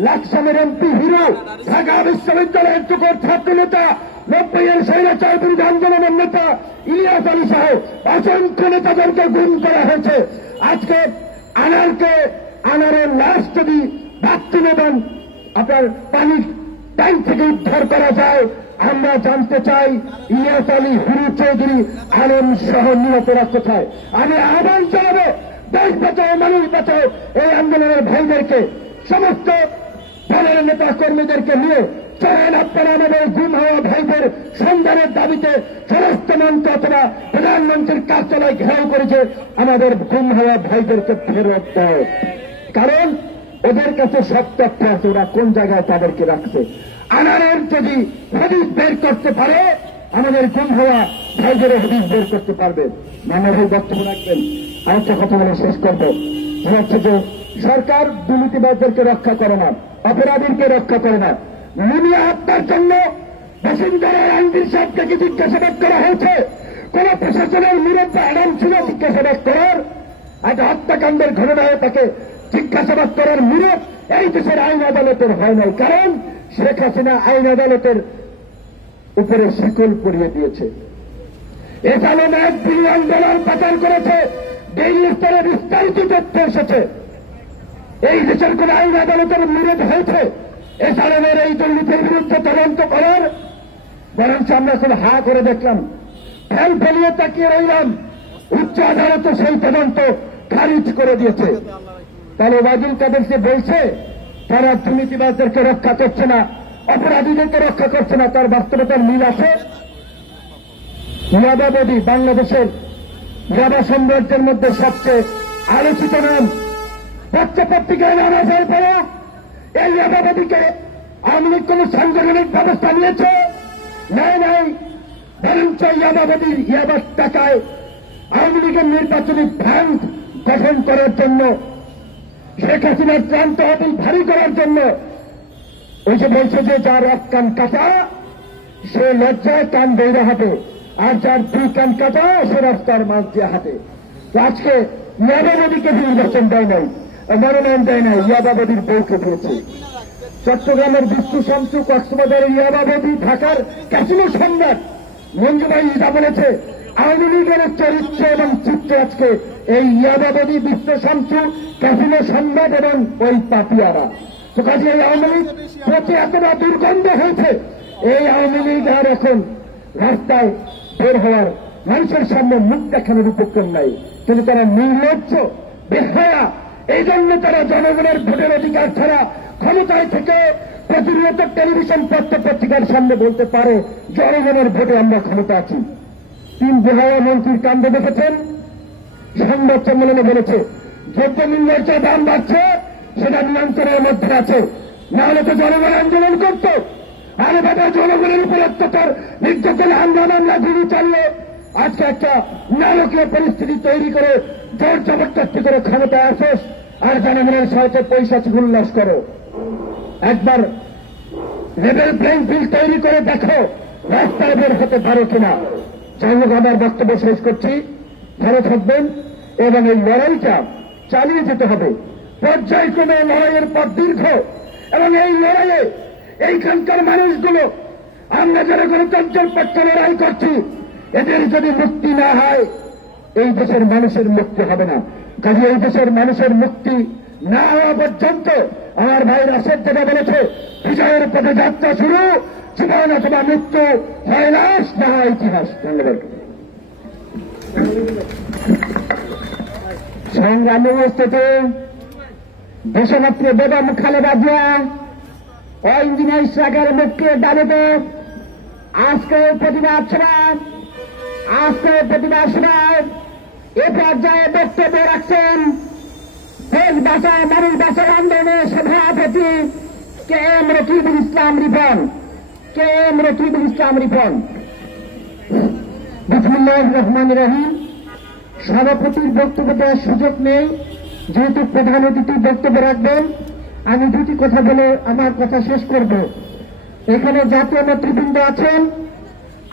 লাকসামের এমপি হিরো, ঢাকা বিশ্ববিদ্যালয়ের যুগের ছাত্র নেতা, 90-এর স্বৈরাচার বিরোধী আন্দোলনের নেতা ইলিয়াস আলী সহ অসংখ্য নেতাদেরকে গুম করা হয়েছে। আজকে আনারের লাশ যদি বাথরুমে দেন, আপনার পানির ট্যাঙ্ক থেকে উদ্ধার করা যায়, আমরা জানতে চাই ইলিয়াস আলী, হিরু চৌধুরী, আলম সহ নিহতরা কোথায়? আমি আহ্বান জানাবো, দেশ বাঁচাও, মানুষ বাঁচাও এই আন্দোলনের ভাইদেরকে, সমস্ত দলের নেতা কর্মীদেরকে নিয়ে চলেন আপনারা আমাদের গুম হওয়া ভাইদের সন্ধানের দাবিতে স্বরাষ্ট্র মন্ত্রী অথবা প্রধানমন্ত্রীর কার্যালয় ঘেরাও করেছে আমাদের গুম হওয়া ভাইদেরকে ফেরত দাও। কারণ ওদের কাছে সব তথ্য আছে, ওরা কোন জায়গায় তাদেরকে রাখছে। আনারের যদি হদিস বের করতে পারে, আমাদের গুম হওয়া ভাইদের হদিস বের করতে পারবে। মানব বক্তব্য রাখবেন। আরেকটা কথা বলে শেষ করবো, হচ্ছে যে সরকার দুর্নীতিবাজদেরকে রক্ষা করে না, অপরাধীকে রক্ষা করে না। মুনিয়া হত্যার জন্য বসুন্ধরার আইনজীবী সাহেবকে জিজ্ঞাসাবাদ করা হয়েছে। কোন প্রশাসনের বিরুদ্ধে আরাম ছিল জিজ্ঞাসাবাদ করার? একটা হত্যাকাণ্ডের ঘটনায় তাকে জিজ্ঞাসাবাদ করার মুরত এই দেশের আইন আদালতের হয় নাই, কারণ শেখ হাসিনা আইন আদালতের উপরে শিকল পরিয়ে দিয়েছে। এখানে $1 বিলিয়ন পাচার করেছে, ডেইলি স্তরে বিস্তারিত তথ্য এসেছে। এই দেশের কোন আইন আদালতের মুরত হয়েছে এসালেমের এই দুর্নীতির বিরুদ্ধে তদন্ত করার? বরঞ্চ আমরা শুধু হা করে দেখলাম, ফেল ফেলিয়ে তাকিয়ে রইলাম। উচ্চ আদালত সেই তদন্ত খারিজ করে দিয়েছে। তাহলে ওবায়দুল কাদের সে বলছে তারা দুর্নীতিবাজদেরকে রক্ষা করছে না, অপরাধীদেরকে রক্ষা করছে না, তার বাস্তবতার মিল আছে। ইয়াবাবদী বাংলাদেশের ইয়াবা সাম্রাজ্যের মধ্যে সবচেয়ে আলোচিত নাম। পত্রিকায় নাম আসার পরে এই ইয়াবাবদীকে আওয়ামী লীগ কোন সাংগঠনিক ব্যবস্থা নিয়েছে? নাই। বরঞ্চ ইয়াবাবদীর ইয়াবার টাকায় আওয়ামী লীগের নির্বাচনী ফ্যান্ড গঠন করার জন্য, শেখ হাসিনার ত্রাণ তহবিল ভারী করার জন্য, ওই যে বলছে যে যার এক কান কাটা সে লজ্জায় কান বৈরা হাঁটে, আর যার 2 কান কাটা সে রাস্তার মাঝ দিয়ে হাঁটে। তো আজকে ইয়াবাবদীকে নির্বাচন দেয় নাই, মনোনয়ন দেয় নাই, ইয়াবাবদীর বউকে দিয়েছে। চট্টগ্রামের বিষ্ণু শামসু, কক্সবাজারের ইয়াবাবদী, ঢাকার ক্যাসিনো সম্রাট মঞ্জুভাই ইসা বলেছে আওয়ামী লীগের চরিত্র এবং চিত্র আজকে এই ইয়াবাবদী, বিষ্ণু শামসু, ক্যাসিনো সম্রাট এবং ওই পাপিয়ারা। তো কাজে এই আওয়ামী লীগ পথে এতটা দুর্গন্ধ হয়েছে, এই আওয়ামী লীগ আর এখন রাস্তায় বের হওয়ার, মানুষের সামনে মুখ দেখানোর উপক্রম নাই। কিন্তু তারা নির্লজ্জ, বেহায়া। এই জন্য তারা জনগণের ভোটের অধিকার ছাড়া ক্ষমতায় থেকে প্রতিনিয়ত টেলিভিশন পত্রিকার সামনে বলতে পারে জনগণের ভোটে আমরা ক্ষমতা আছি। 3 বেহায়া মন্ত্রীর কাণ্ড দেখেছেন। সংবাদ সম্মেলনে বলেছে দ্রব্যমূল্যের যে দাম বাড়ছে সেটা নিয়ন্ত্রণের মধ্যে আছে, না হলে তো জনগণ আন্দোলন করত। আর বাবা জনগণের উপর অত্যাচার, নির্যাতন, হামলা গুলি চালিয়ে আজকে একটা নারকীয় পরিস্থিতি তৈরি করে জোর জবরদস্তি করে ক্ষমতায় আসোস আর জনগণের সাথে পয়সা উল্লাস করো। একবার লেভেল প্লেইং ফিল্ড তৈরি করে দেখো রাস্তায় বের হতে পারো কিনা। যাই হোক, আমার বক্তব্য শেষ করছি। ভালো থাকবেন এবং এই লড়াইটা চালিয়ে যেতে হবে। পর্যায়ক্রমে লড়াইয়ের পথ দীর্ঘ এবং এই লড়াইয়ে এইখানকার মানুষগুলো, আমরা যারা গণতন্ত্রের পক্ষে লড়াই করছি, এদের যদি মুক্তি না হয় এই দেশের মানুষের মুক্তি হবে না। কাজে এই দেশের মানুষের মুক্তি না হওয়া পর্যন্ত আমার ভাই রাশেদ যেটা বলেছে, বিজয়ের পথে যাত্রা শুরু, জীবন অথবা মৃত্যু, হয় লাশ না হয় ইতিহাস। ধন্যবাদ। সংগ্রামী উপস্থিতি দেশনেত্রী বেগম খালেদা জিয়া ও ইঞ্জিনিয়ার ইশরাকের মুক্তির দাবিতে আজকের প্রতিবাদ সভায় এ পর্যায়ে বক্তব্য রাখছেন দেশ বাঁচাও মানুষ বাঁচাও আন্দোলনের সভাপতি কে এম রকিবুল ইসলাম রিপন। বিসমিল্লাহির রহমানির রহিম। সভাপতির বক্তব্য দেওয়ার সুযোগ নেই, যেহেতু প্রধান অতিথি বক্তব্য রাখবেন। আমি 2টি কথা বলে আমার কথা শেষ করব। এখানে জাতীয় নেতৃবৃন্দ আছেন।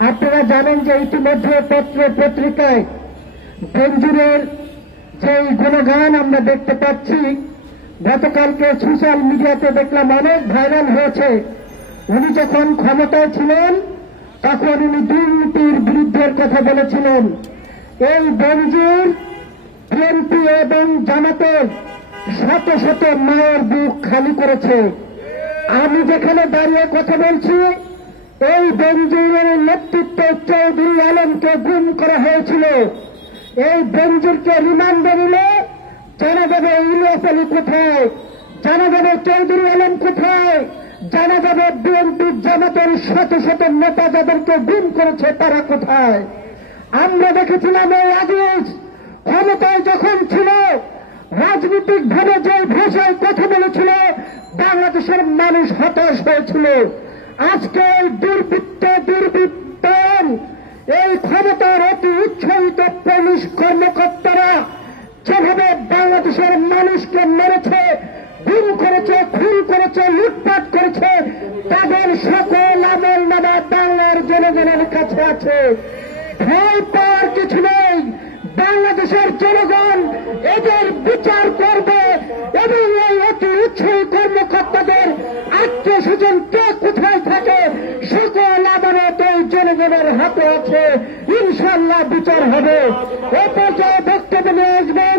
আপনারা জানেন যে ইতিমধ্যে পত্রিকায় বেনজিরের যে গুণগান আমরা দেখতে পাচ্ছি, গতকালকে সোশ্যাল মিডিয়াতে দেখলাম অনেক ভাইরাল হয়েছে। উনি যখন ক্ষমতায় ছিলেন তখন উনি দুর্নীতির বিরুদ্ধের কথা বলেছিলেন। এই বেনজির বিএনপি এবং জামাতের শত শত মায়ের বুক খালি করেছে। আমি যেখানে দাঁড়িয়ে কথা বলছি, এই বেনজিরের নেতৃত্বে চৌধুরী আলমকে গুম করা হয়েছিল। এই বেনজিরকে রিমান্ডে নিলে জানা যাবে ইলিয়াস আলী কোথায়, জানা যাবে চৌধুরী আলম কোথায়, জানা যাবে বিএনপির জামাতের শত শত নেতা যাদেরকে গুম করেছে তারা কোথায়। আমরা দেখেছিলাম এই আগে ক্ষমতায় যখন ছিল, রাজনৈতিকভাবে যে ভাষায় কথা বলেছিল, বাংলাদেশের মানুষ হতাশ হয়েছিল। আজকে দুর্বৃত্তায়ন, এই ক্ষমতার অতি উৎসাহিত পুলিশ কর্মকর্তারা যেভাবে বাংলাদেশের মানুষকে মেরেছে, গুম করেছে, খুন করেছে, লুটপাট করেছে, তাদের সকল আমল নামা বাংলার জনগণের কাছে আছে। ভয় পাওয়ার কিছু নেই। বাংলাদেশের জনগণ এদের বিচার করবে এবং হাতে আছে, ইনশাল্লাহ বিচার হবে। এ পর্যায়ে বক্তব্য নিয়ে আসবেন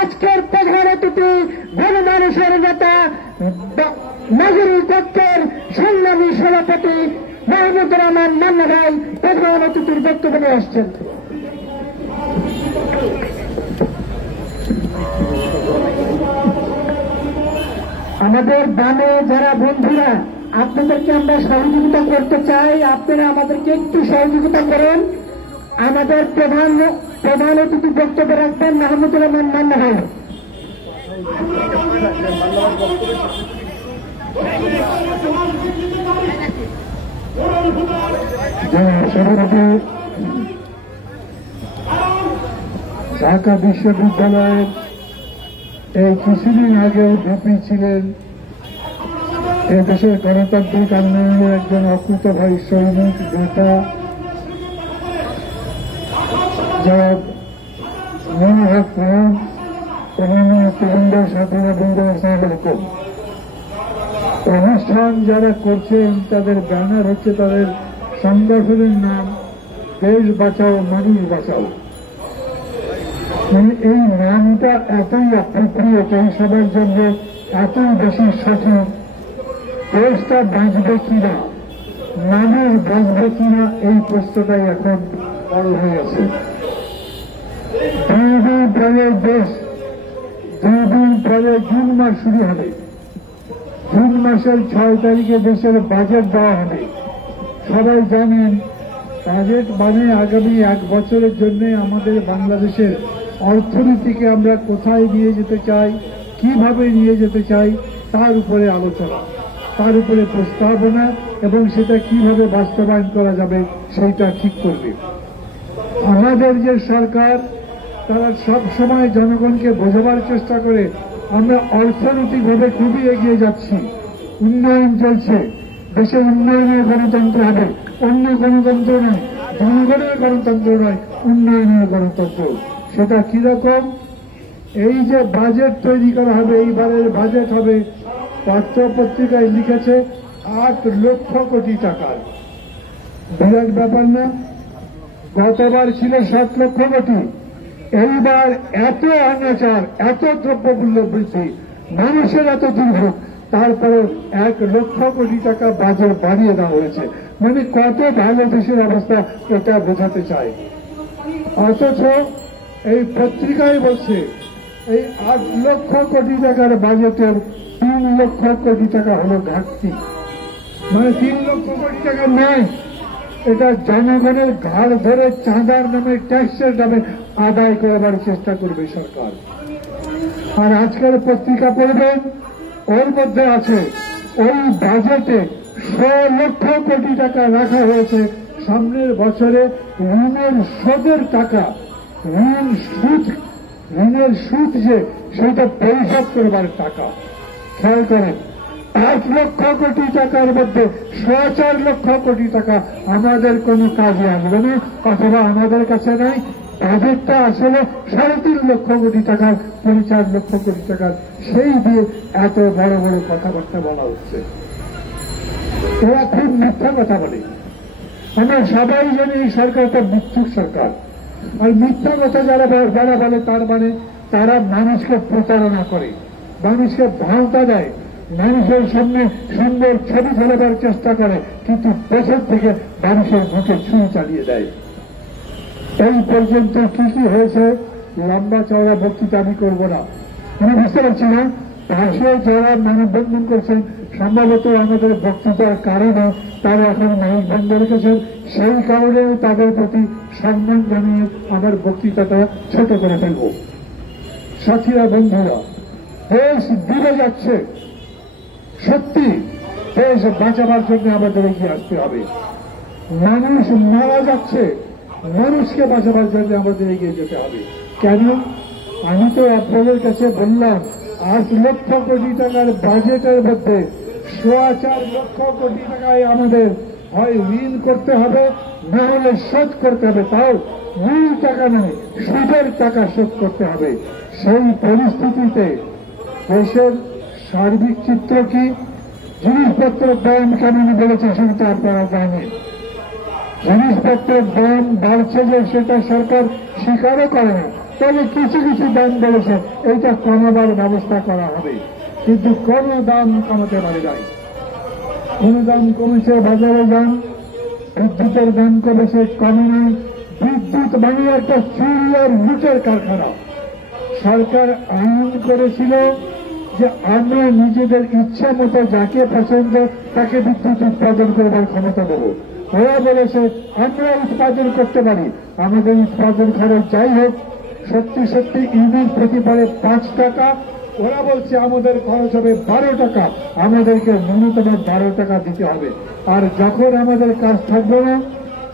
আজকের প্রধান অতিথি গণমানুষের নেতা নাগরিক পক্ষের সংগ্রামী সভাপতি মাহমুদুর রহমান মান্না ভাই প্রধান অতিথির বক্তব্য নিয়ে আসছেন। আমাদের বামে যারা বন্ধুরা, আপনাদেরকে আমরা সহযোগিতা করতে চাই, আপনারা আমাদেরকে একটু সহযোগিতা করেন। আমাদের প্রধান অতিথি বক্তব্য রাখবেন মাহমুদুর রহমান মান্না ভাই। ঢাকা বিশ্ববিদ্যালয়ের এই কিছুদিন আগেও ভিপি ছিলেন এ দেশের গণতান্ত্রিক আন্দোলনের একজন অকৃতভারী সৈনিক নেতা জনাব মনির হক খান এবং তরুণ সাথীবৃন্দ, আসসালামু আলাইকুম। অনুষ্ঠান যারা করছেন তাদের ব্যানার হচ্ছে, তাদের সংগঠনের নাম দেশ বাঁচাও মানুষ বাঁচাও। মানে এই নামটা এতই অপ্রিয় এই সবার জন্য, এতই বেশি সঠিক। দেশটা বাঁচবে কিনা, মানুষ বাঁচবে কিনা, এই প্রশ্নটাই এখন বড় হয়ে আছে। 2 দিন পরে দেশ, 2 দিন পরে জুন মাস শুরু হবে। জুন মাসের 6 তারিখে দেশের বাজেট দেওয়া হবে। সবাই জানেন বাজেট মানে আগামী 1 বছরের জন্য আমাদের বাংলাদেশের অর্থনীতিকে আমরা কোথায় নিয়ে যেতে চাই, কিভাবে নিয়ে যেতে চাই, তার উপরে আলোচনা, তার উপরে প্রস্তাবনা এবং সেটা কিভাবে বাস্তবায়ন করা যাবে সেইটা ঠিক করবে। আমাদের যে সরকার, তারা সব সময় জনগণকে বোঝাবার চেষ্টা করে আমরা অর্থনৈতিকভাবে খুবই এগিয়ে যাচ্ছি, উন্নয়ন চলছে, দেশের উন্নয়নের গণতন্ত্র হবে, অন্য গণতন্ত্র নয়, জনগণের গণতন্ত্র নয়, উন্নয়নের গণতন্ত্র। সেটা কিরকম? এই যে বাজেট তৈরি করা হবে, এইবারের বাজেট হবে, পত্রপত্রিকায় লিখেছে 8 লক্ষ কোটি টাকার। বিরাট ব্যাপার না? গতবার ছিল 7 লক্ষ কোটি। এইবার এত অনাচার, এত দ্রব্যমূল্য বৃদ্ধি, মানুষের এত দুর্ভোগ, তারপরে 1 লক্ষ কোটি টাকা বাজেট বাড়িয়ে দেওয়া হয়েছে। মানে কত ভালো দেশের অবস্থা, এটা বোঝাতে চায়। অথচ এই পত্রিকায় বলছে এই 8 লক্ষ কোটি টাকার বাজেটের 3 লক্ষ কোটি টাকা হলো ঘাটতি। মানে 3 লক্ষ কোটি টাকা নয়, এটা জনগণের ঘাড় ধরে চাঁদার নামে, ট্যাক্সের নামে আদায় করার চেষ্টা করবে সরকার। আর আজকের পত্রিকা পড়বেন, ওর মধ্যে আছে ওই বাজেটে 100 লক্ষ কোটি টাকা রাখা হয়েছে সামনের বছরে ঋণের সুদের টাকা, ঋণের সুদ যে সেটা পরিশোধ করবার টাকা। খেয়াল করেন, 8 লক্ষ কোটি টাকার মধ্যে 4.5 লক্ষ কোটি টাকা আমাদের কোনো কাজে আসবে না, অথবা আমাদের কাছে নাই। বাজেটটা আসলে 3.5 লক্ষ কোটি টাকার, 4 লক্ষ কোটি টাকার, সেই দিয়ে এত বড় বড় কথাবার্তা বলা হচ্ছে। এরা খুব মিথ্যা কথা বলে। আমরা সবাই জানি এই সরকারটা মিথ্যুক সরকার। আর মিথ্যা কথা যারা বলে তার মানে তারা মানুষকে প্রতারণা করে, মানুষকে ভাওতা দেয়, মানুষের সামনে সুন্দর ছবি ফেলাবার চেষ্টা করে, কিন্তু পেছন থেকে মানুষের মুখে ছুঁয়ে চালিয়ে দেয়। এই পর্যন্ত কি কি হয়েছে লম্বা চওড়া বক্তৃতা আমি করব না, আমি বুঝতে পারছি না। পাশে যারা মানববন্ধন করছেন সম্ভবত আমাদের বক্তৃতার কারণে তারা এখন মাইক বন্ধ রেখেছেন, সেই কারণেও তাদের প্রতি সম্মান জানিয়ে আমার বক্তৃতাটা ছোট করে ফেলব। সাথীরা, বন্ধুরা, দেশ ডুবে যাচ্ছে, সত্যি দেশ বাঁচাবার জন্য আমাদের এগিয়ে আসতে হবে। মানুষ মারা যাচ্ছে, মানুষকে বাঁচাবার জন্য আমাদের এগিয়ে যেতে হবে। কেন? আমি তো আপনাদের কাছে বললাম 8 লক্ষ কোটি টাকার বাজেটের মধ্যে 4.25 লক্ষ কোটি টাকায় আমাদের হয় ঋণ করতে হবে, না হলে শোধ করতে হবে। তাও ঋণ টাকা নয়, সুদের টাকা শোধ করতে হবে। সেই পরিস্থিতিতে দেশের সার্বিক চিত্র কি? জিনিসপত্রের দাম কেমন বলেছে সেটা আপনারা জানেন। জিনিসপত্রের দাম বাড়ছে যে সেটা সরকার স্বীকারও করে না, তবে কিছু কিছু দাম বেড়েছে, এইটা কমাবার ব্যবস্থা করা হবে। কিন্তু কোনো দাম কমাতে পারে নাই। কোন দাম কমেছে? বাজারে যান, বিদ্যুতের দাম কমেছে, কমে নাই। বিদ্যুৎ মানে একটা চুরি আর লুটের কারখানা। সরকার আইন করেছিল যে আমরা নিজেদের ইচ্ছা মতো যাকে পছন্দ তাকে বিদ্যুৎ উৎপাদন করবার ক্ষমতা দেব। ওরা বলেছে আমরা উৎপাদন করতে পারি, আমাদের উৎপাদন খরচ যাই হোক, সত্যি সত্যি ইউনিট প্রতি পারে 5 টাকা, ওরা বলছে আমাদের খরচ হবে 12 টাকা, আমাদেরকে ন্যূনতম 12 টাকা দিতে হবে। আর যখন আমাদের কাজ থাকবে না,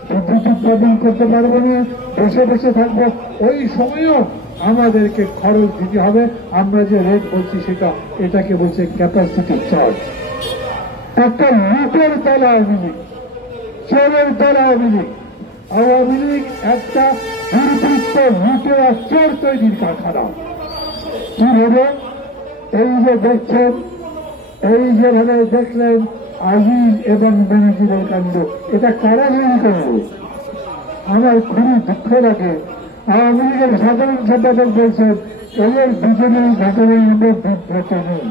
বিদ্যুৎ উৎপাদন করতে পারবো না, বসে বসে থাকবো, ওই সময়ও আমাদেরকে খরচ দিতে হবে। আমরা যে রেট বলছি সেটা, এটাকে বলছে ক্যাপাসিটি চার্জ। একটা লুটের দল আওয়ামী লীগ, চোরের দল আওয়ামী লীগ। আওয়ামী লীগ একটা দুর্বৃত্ত লুটেরা চোর তৈরির কারখানা। কি হবে? এই যে দেখছেন, এই যেভাবে দেখলেন আজিজ এবং বেনজিরের কাণ্ড, এটা কারা তৈরি করবে? আমার খুবই দুঃখ লাগে। আওয়ামী লীগের সাধারণ সম্পাদক বলছেন এদের দুজনের ঘটনায় আমরা বিব্রত নেই,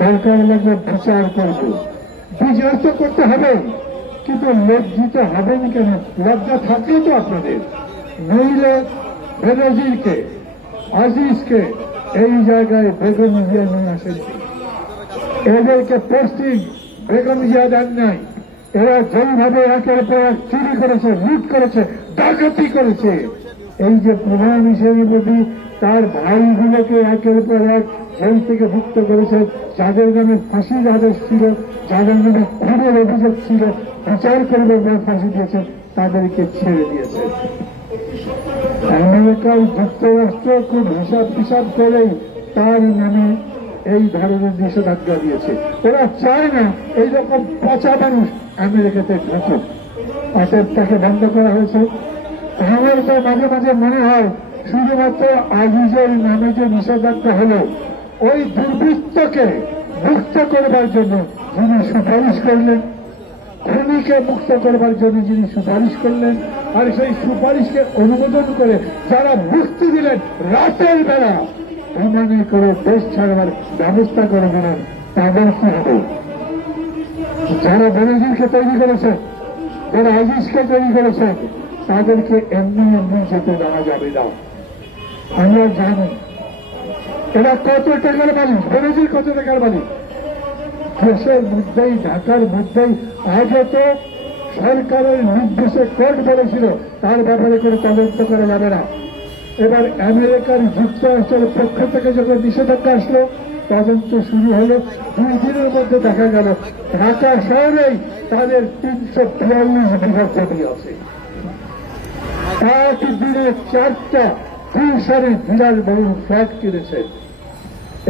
দরকার লাগবে বিচার করব। বিচার তো করতে হবে, কিন্তু লজ্জিত হবেন কেন? লজ্জা থাকলে তো আপনাদের, নইলে বেনজিরকে, আজিজকে এই জায়গায় বেগম জিয়া নিয়ে আসেননি। এদেরকে পোস্টিং বেগম জিয়া দেন নাই। এরা যেইভাবে একের পর এক চুরি করেছে, লুট করেছে, ডাকাতি করেছে, এই যে প্রধান হিসেবে তার ভাইগুলোকে একের পর এক জেল থেকে মুক্ত করেছে, যাদের নামে ফাঁসির আদেশ ছিল, যাদের নামে খুনের অভিযোগ ছিল, বিচার করবে বলে ফাঁসি দিয়েছে, তাদেরকে ছেড়ে দিয়েছে। আমেরিকার যুক্তরাষ্ট্র খুব হিসাব করেই তার নামে এই ধরনের নিষেধাজ্ঞা দিয়েছে। ওরা চায় না এইরকম পচা মানুষ আমেরিকাতে ঢুকুক, অতএব তাকে বন্ধ করা হয়েছে। আমার তো মাঝে মাঝে মনে হয় শুধুমাত্র আজিজের নামে যে নিষেধাজ্ঞা হলো, ওই দুর্বৃত্তকে মুক্ত করবার জন্য যিনি সুপারিশ করলেন, খুনিকে মুক্ত করবার জন্য যিনি সুপারিশ করলেন, আর সেই সুপারিশকে অনুমোদন করে যারা মুক্তি দিলেন রাতের বেলা বিমানে করে দেশ ছাড়বার ব্যবস্থা করে দিলেন, তাদের কি হবে? যারা বেনজিরকে তৈরি করেছে, যারা আজিজকে তৈরি করেছে, তাদেরকে এমনি এমনি যেতে দেওয়া যাবে না। আমরা জানি এরা কত টাকার মালিক, বেনজির কত টাকার মালিক। দেশের মধ্যেই, ঢাকার মধ্যেই আগে তো সরকারের নির্দেশে কোর্ট বলেছিল তার ব্যাপারে করে তদন্ত করা যাবে না। এবার আমেরিকার যুক্তরাষ্ট্রের পক্ষ থেকে যখন নিষেধাজ্ঞা আসলো, তদন্ত শুরু হলো। 2 দিনের মধ্যে দেখা গেল ঢাকা শহরেই তাদের 342 বিঘা জমি আছে। একদিনে 4টা 2 সারি বিরাট বড় ফ্ল্যাট কিনেছে,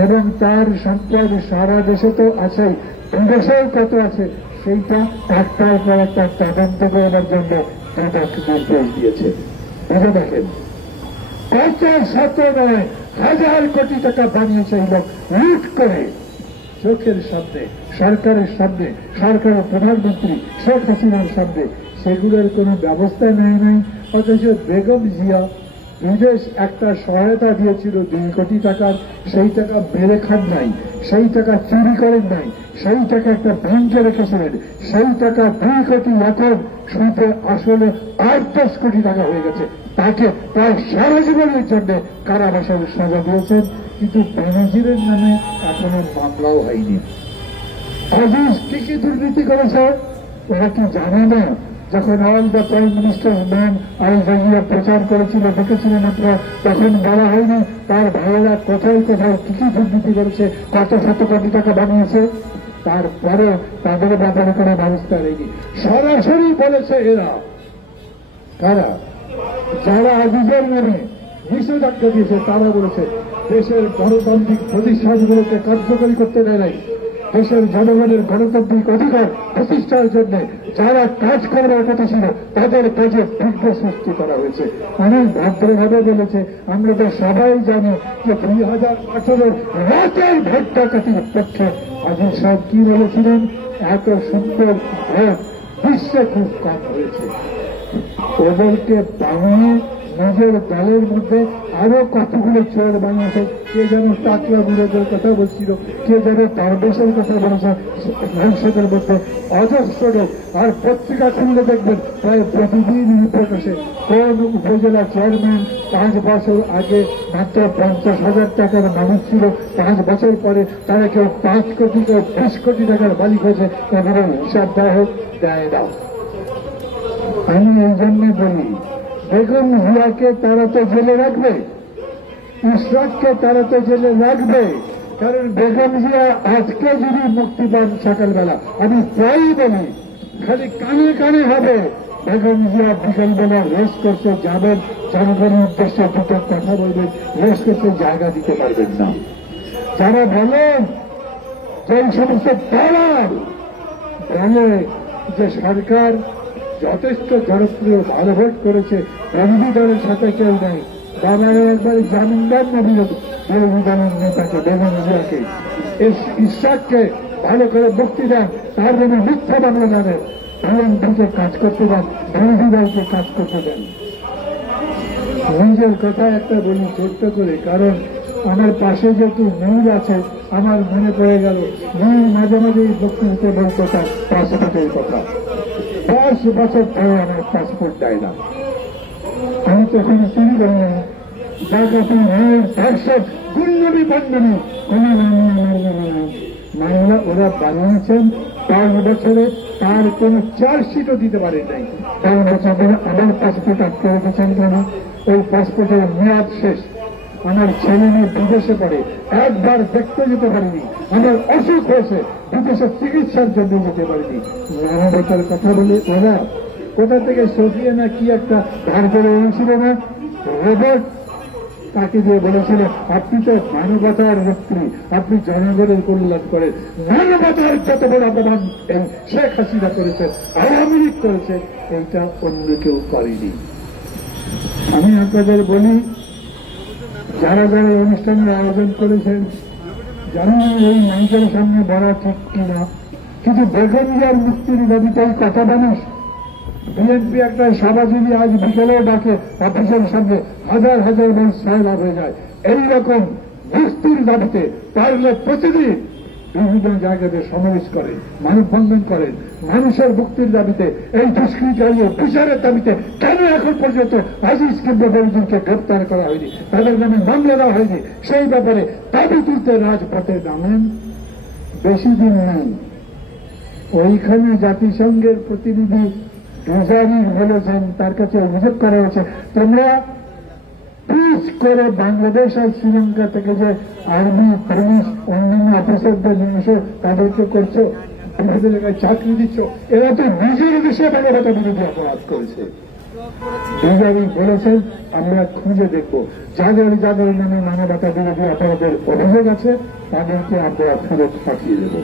এবং তার সম্পদ সারা দেশে তো আছেই, বিদেশেও কত আছে, সেইটা একটার পর একটা তদন্ত করার জন্য তাদেরকে নির্দেশ দিয়েছে। বুঝে দেখেন, কত শত নয় হাজার কোটি টাকা বানিয়েছে এই লোক লুট করে, চোখের সামনে, সরকারের সামনে, সরকারের প্রধানমন্ত্রী শেখ হাসিনার সামনে। সেগুলোর কোনো ব্যবস্থা নেয় নাই। অথচ বেগম জিয়া বিদেশ একটা সহায়তা দিয়েছিল 2 কোটি টাকার, সেই টাকা মেরে খান নাই, সেই টাকা চুরি করেন নাই, সেই টাকা একটা ব্যাংকে রেখেছিলেন, সেই টাকা 2 কোটি এখন শুনতে আসলে 8-10 কোটি টাকা হয়ে গেছে। তাকে প্রায় সারা জীবনের জন্য কারাবাসের সাজা দিয়েছেন, কিন্তু বেনজিরের নামে এখনো মামলাও হয়নি। আজিজ কি কি দুর্নীতি করেছে ওরা কি জানে না? যখন all the prime ministers man Al Jazeera প্রচার করেছিল, দেখেছিলেন আপনারা, তখন বলা হয়নি তার ভাইয়েরা কোথায় কোথায় কি কি দুর্নীতি করেছে, কত শত কোটি টাকা বানিয়েছে? তারপরে তাদের ব্যাপারে কোনো ব্যবস্থা নেয়নি। সরাসরি বলেছে এরা, কারা? যারা আজিজের নামে নিষেধাজ্ঞা দিয়েছে তারা বলেছে দেশের গণতান্ত্রিক প্রতিষ্ঠানগুলোকে কার্যকরী করতে দেয় নাই, দেশের জনগণের গণতান্ত্রিক অধিকার প্রতিষ্ঠার জন্য যারা কাজ করার কথা ছিল তাদের কাজে বিঘ্ন সৃষ্টি করা হয়েছে। অনেক ভদ্রভাবে বলেছে, আমরা তো সবাই জানি যে 2018 রাতের ভোট ডাকাতির পক্ষে আজিজ সাহেব কি বলেছিলেন, এত সুন্দর ভোট বিশ্বে খুব কম হয়েছে। ওদেরকে বানিয়ে নিজের দলের মধ্যে আরো কতগুলো চোর বানিয়েছে। কে যেন টাকলা বিরোধের কথা বলছিল, কে যেন দরবেশের কথা বলেছে সংসদের মধ্যে, অজস্র লোক। আর পত্রিকা খুললে দেখবেন প্রায় প্রতিদিন রিপোর্ট আসে কোন উপজেলা চেয়ারম্যান 5 বছর আগে মাত্র 50,000 টাকার মালিক ছিল, 5 বছর পরে তারা কেউ 5 কোটি কেউ 20 কোটি টাকার মালিক হয়েছে। এগুলো হিসাব দেওয়া হোক, দেয় না। আমি এই জন্য বলি, বেগম জিয়াকে তারা তো জেলে রাখবে, ইশরাককে তারা তো জেলে রাখবে। কারণ বেগম জিয়া আজকে যদি মুক্তি পান সকালবেলা, আমি প্রায়ই বলি, খালি কানে কানে হবে বেগম জিয়া বিকালবেলা রেস করতে যাবেন, জনগণের উদ্দেশ্যে দুটো কথা বলবেন, রেস করতে জায়গা দিতে পারবেন না। যারা বলেন যে এই সমস্ত দলাল বলে যে সরকার যথেষ্ট জনপ্রিয়, ভালো ভোট করেছে, বিরোধী দলের সাথে কেউ নেই, বাবারে একবার জামিনদার না বিরোধী দলের নেতাকে বেগম জিয়াকে, ইশরাককে ভালো করে মুক্তি দেন, তার জন্য মিথ্যা মামলা জানেন, বিএনপিকে কাজ করতে দেন, বিরোধী দলকে কাজ করতে দেন। নিজের কথা একটা বলি ছোট্ট করে, কারণ আমার পাশে যেহেতু নূর আছে, আমার মনে পড়ে গেল নূর মাঝে মাঝেই বক্তৃতা বলতো তার পাসপোর্টের কথা। 10 বছর ধরে আমার পাসপোর্ট দেয় না। আমি তখন তিনি বললেন ডাকাতি দর্শক গুন্ডবি বন্ধনী কোন মামলা ওরা বানিয়েছেন 5 বছরে, তার কোন চার্জশিটও দিতে পারে নাই। 5 বছর ধরে আমার পাসপোর্ট আটকে রেখেছেন কেন? ওই পাসপোর্টের মেয়াদ শেষ। আমার ছেলে মেয়ে বিদেশে পড়ে, একবার দেখতে যেতে পারিনি। আমার অসুখ হয়েছে, বিদেশে চিকিৎসার জন্য যেতে পারিনি। মানবতার কথা বলে ওরা কোথা থেকে সোফিয়া না কি একটা ধার করে এনেছিল না, রোবট তাকে দিয়ে বলেছিল আপনি তো মানবতার ব্যক্তি, আপনি জনগণের কল্যাণ করেন। মানবতার যত বড় অপমান এই শেখ হাসিনা করেছে, আওয়ামী লীগ করেছে, এইটা অন্য কেউ করেনি। আমি আপনাদের বলি, যারা যারা অনুষ্ঠানের আয়োজন করেছেন, জানি না এই মঞ্চের সামনে বলা ঠিক কিনা, কিন্তু বেগম জিয়ার মুক্তির দাবিটাই কথা মানুষ। বিএনপি একটা সভা যদি আজ বিকেলেও ডাকে অফিসের সামনে, হাজার হাজার মানুষ সয়লাভ হয়ে যায়। এইরকম মুক্তির দাবিতে পারলে প্রতিদিন বিভিন্ন জায়গাতে সমাবেশ করেন, মানববন্ধন করেন, মানুষের মুক্তির দাবিতে, এই দুষ্কৃতিকারী বিচারের দাবিতে। কেন এখন পর্যন্ত আজিজ কিংবা বৈদিনকে গ্রেপ্তার করা হয়নি, তাদের নামে মামলা দেওয়া হয়নি? সেই ব্যাপারে দাবি তুলতে রাজপথে নামেন। বেশি দিন নেই, ওইখানে জাতিসংঘের প্রতিনিধি ডোজারি বলেছেন, তার কাছে অভিযোগ করা হয়েছে তোমরা পিচ করে বাংলাদেশ আর শ্রীলঙ্কা থেকে যে আর্মি, পুলিশ, অন্যান্য অফিসারদের নিয়ে এসে তাদেরকে করছো, বিভিন্ন জায়গায় চাকরি দিচ্ছ, এরা তো নিজের দেশে মানবতা বিরোধী অপরাধ করেছে। ডোজারি বলেছেন আমরা খুঁজে দেখব যাদের যাদের নামে মানবতা বিরোধী অপরাধের অভিযোগ আছে তাদেরকে আমরা ফেরত পাঠিয়ে দেব।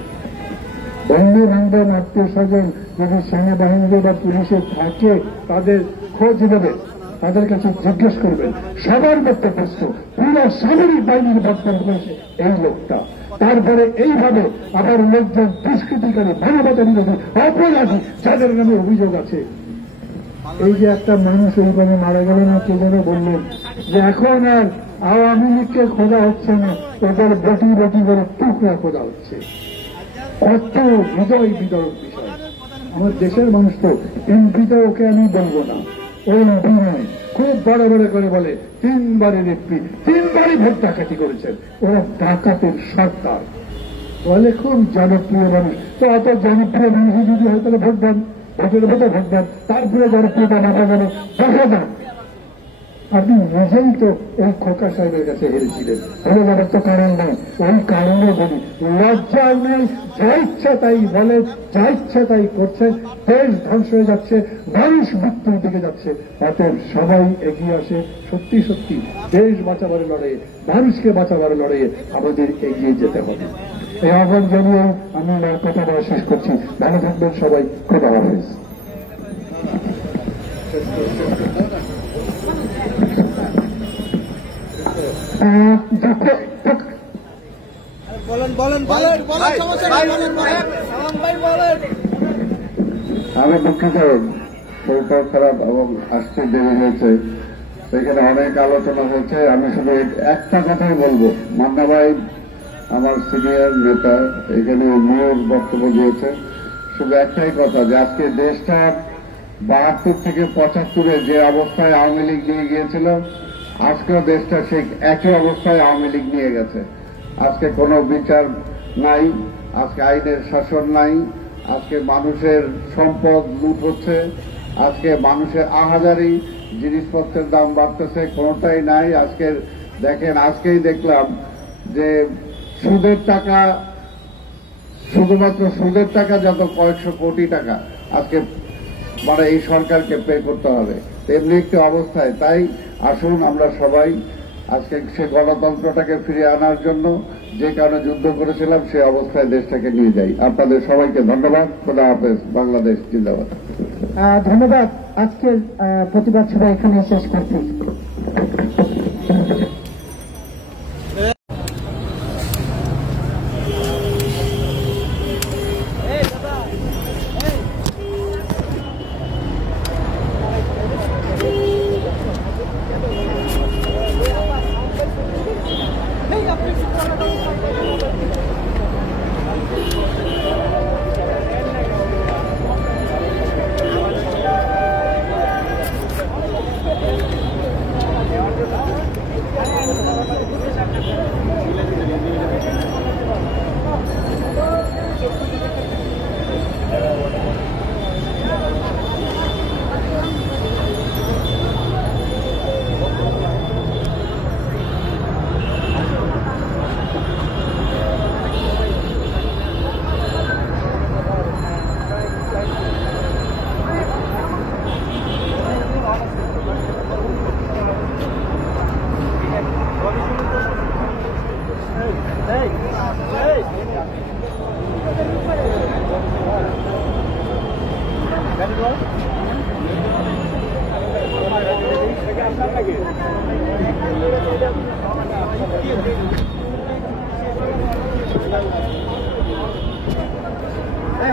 বন্ধু বান্ধব আত্মীয় স্বজন যদি সেনাবাহিনীতে বা পুলিশে থাকে তাদের খোঁজ নেবেন, তাদের কাছে জিজ্ঞেস করবেন। সবার মধ্যে প্রশ্ন, পুরো সামরিক বাহিনীর বর্তমান করেছে এই লোকটা। তারপরে এইভাবে আবার লোকজন দুষ্কৃতিকারী, মানবতা বিরোধী অপরাধী যাদের নামে অভিযোগ আছে। এই যে একটা মানুষ এইভাবে মারা গেল না, কে যেন বললেন যে এখন আর আওয়ামী লীগকে খোঁজা হচ্ছে না, ওদের বটি বটি করে টুকরা খোঁজা হচ্ছে। কত হৃদয় বিদরক বিষয়। আমার দেশের মানুষ তো এমপিতে ওকে আমি বলবো না, ওই এমপি নয়, খুব বড় বড় করে বলে 3 বারের এমপি, 3 বারই ভোট ডাকাতি করেছেন, ওরা ডাকাতের সরকার বলে খুব জনপ্রিয় মানুষ। তো অত জনপ্রিয় মানুষ যদি হয় তাহলে ভোট দেন, ভোটের মতো ভোট দেন, তারপরে জনপ্রিয়তা না পাবেন দেখা যান। আপনি নিজেই তো এই খোকা সাহেবের কাছে হেরেছিলেন, হেরে যাবার তো কারণ নেই। ওই কারণে বলি লজ্জাও নেই, যা ইচ্ছা তাই বলে, যা ইচ্ছা তাই করছে, দেশ ধ্বংস হয়ে যাচ্ছে, মানুষ মৃত্যুর দিকে যাচ্ছে। অতএব সবাই এগিয়ে আসে, সত্যি সত্যি দেশ বাঁচাবার লড়াইয়ে, মানুষকে বাঁচাবার লড়াইয়ে আমাদের এগিয়ে যেতে হবে। এই আহ্বান জানিয়ে আমি আমার কথা বলা শেষ করছি। ভালো থাকবেন সবাই, খোদা হাফেজ। বলেন বলেন বলেন বলেন সমস্যা নাই, বলেন বলেন। আমি দুঃখিত, শরীরটাও খারাপ এবং আসতে দেরি হয়েছে, সেখানে অনেক আলোচনা হয়েছে। আমি শুধু একটা কথাই বলবো, মান্না ভাই আমার সিনিয়র নেতা, এখানে মূল বক্তব্য দিয়েছে। শুধু একটাই কথা, যে আজকে দেশটা 72 থেকে 75-এ যে অবস্থায় আওয়ামী লীগ নিয়ে গিয়েছিল, আজকেও দেশটা সেই একই অবস্থায় আওয়ামী লীগ নিয়ে গেছে। আজকে কোনো বিচার নাই, আজকে আইনের শাসন নাই, আজকে মানুষের সম্পদ লুট হচ্ছে, আজকে মানুষের আহাজারি, জিনিসপত্রের দাম বাড়তেছে, কোনোটাই নাই। আজকে দেখেন, আজকেই দেখলাম যে সুদের টাকা, শুধুমাত্র সুদের টাকা যত কয়েকশো কোটি টাকা আজকে মানে এই সরকারকে পে করতে হবে, তেমনি একটি অবস্থায়। তাই আসুন আমরা সবাই আজকে সে গণতন্ত্রটাকে ফিরিয়ে আনার জন্য যে কারণে যুদ্ধ করেছিলাম সে অবস্থায় দেশটাকে নিয়ে যাই। আপনাদের সবাইকে ধন্যবাদ। খোদা হাফেজ। বাংলাদেশ জিন্দাবাদ। ধন্যবাদ। আজকের প্রতিবাদ সভা এখানে শেষ করছি।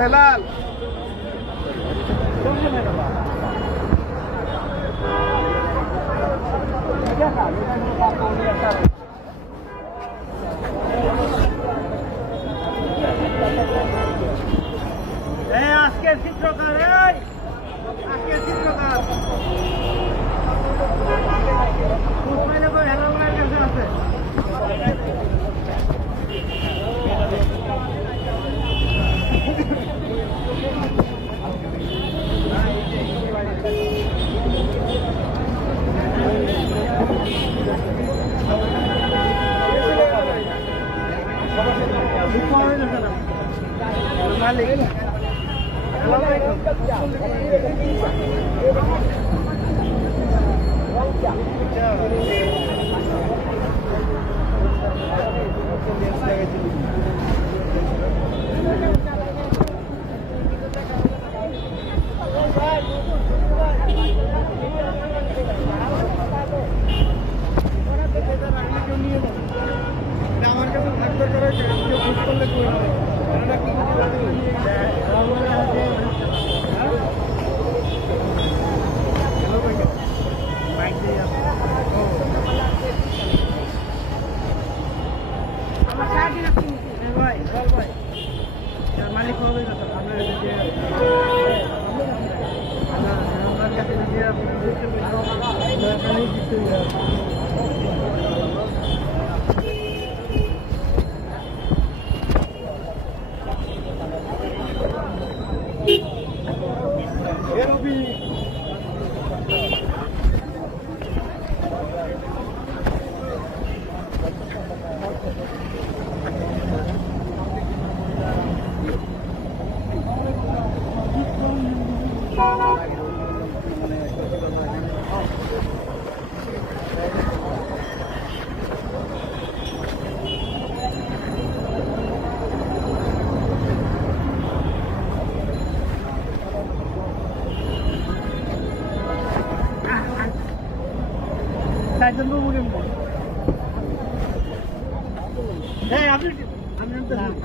হেলাল আজকের চিত্রকার, আজকের চিত্রকার হেলালের কাছে আছে। মালিক আমার কাছে থাকতে করে করলে মালিক হবে না আমার কাছে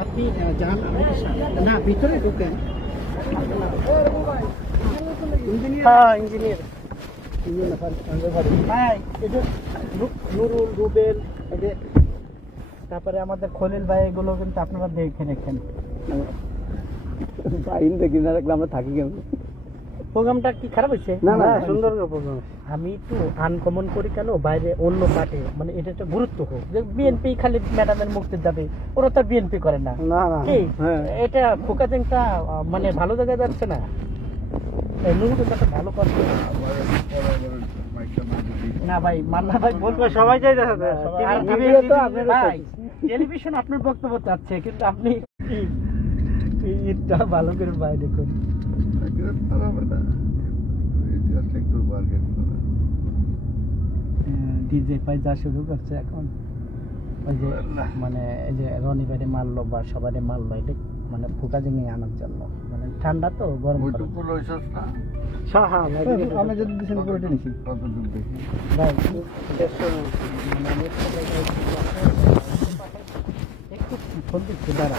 আপনি যান আমাদের সাথে না, ভিতরে ঢুকেন। হ্যাঁ ইঞ্জিনিয়ার হ্যাঁ এই যে নুরুল রুবেল এই যে তারপরে আমাদের খলিল ভাই এগুলো কিন্তু আপনারা দেখে রেখেন দেখি না রাখলে আমরা থাকি কেমন প্রোগ্রামটা কি খারাপ হয়েছে না না সুন্দর প্রোগ্রাম আমি একটু আনকমন করি কেন বাইরে অন্য পার্টি মানে এটা একটা গুরুত্ব হোক যে বিএনপি খালি ম্যাডামের মুক্তি যাবে ওরা তো বিএনপি করে না না না কি হ্যাঁ এটা ফোকাসিংটা মানে ভালো জায়গায় যাচ্ছে না নুরুল একটা ভালো করছে না ভাই মান্না ভাই বলবো সবাই চাই দেখা ভাই টেলিভিশন আপনার বক্তব্য চাচ্ছে কিন্তু আপনি এটা ভালো করে বাইরে করুন ডিজে পাই যা শুরু করছে এখন ওই যে মানে এই যে রনি বাইরে মারলো বা সবাই মারলো এটা মানে ফোকাসিং নিয়ে আনার জন্য মানে ঠান্ডা তো গরম আমি যদি দিচ্ছেন পুরোটা নিছি ভাই মানে একটু ফোন দিচ্ছি দাঁড়া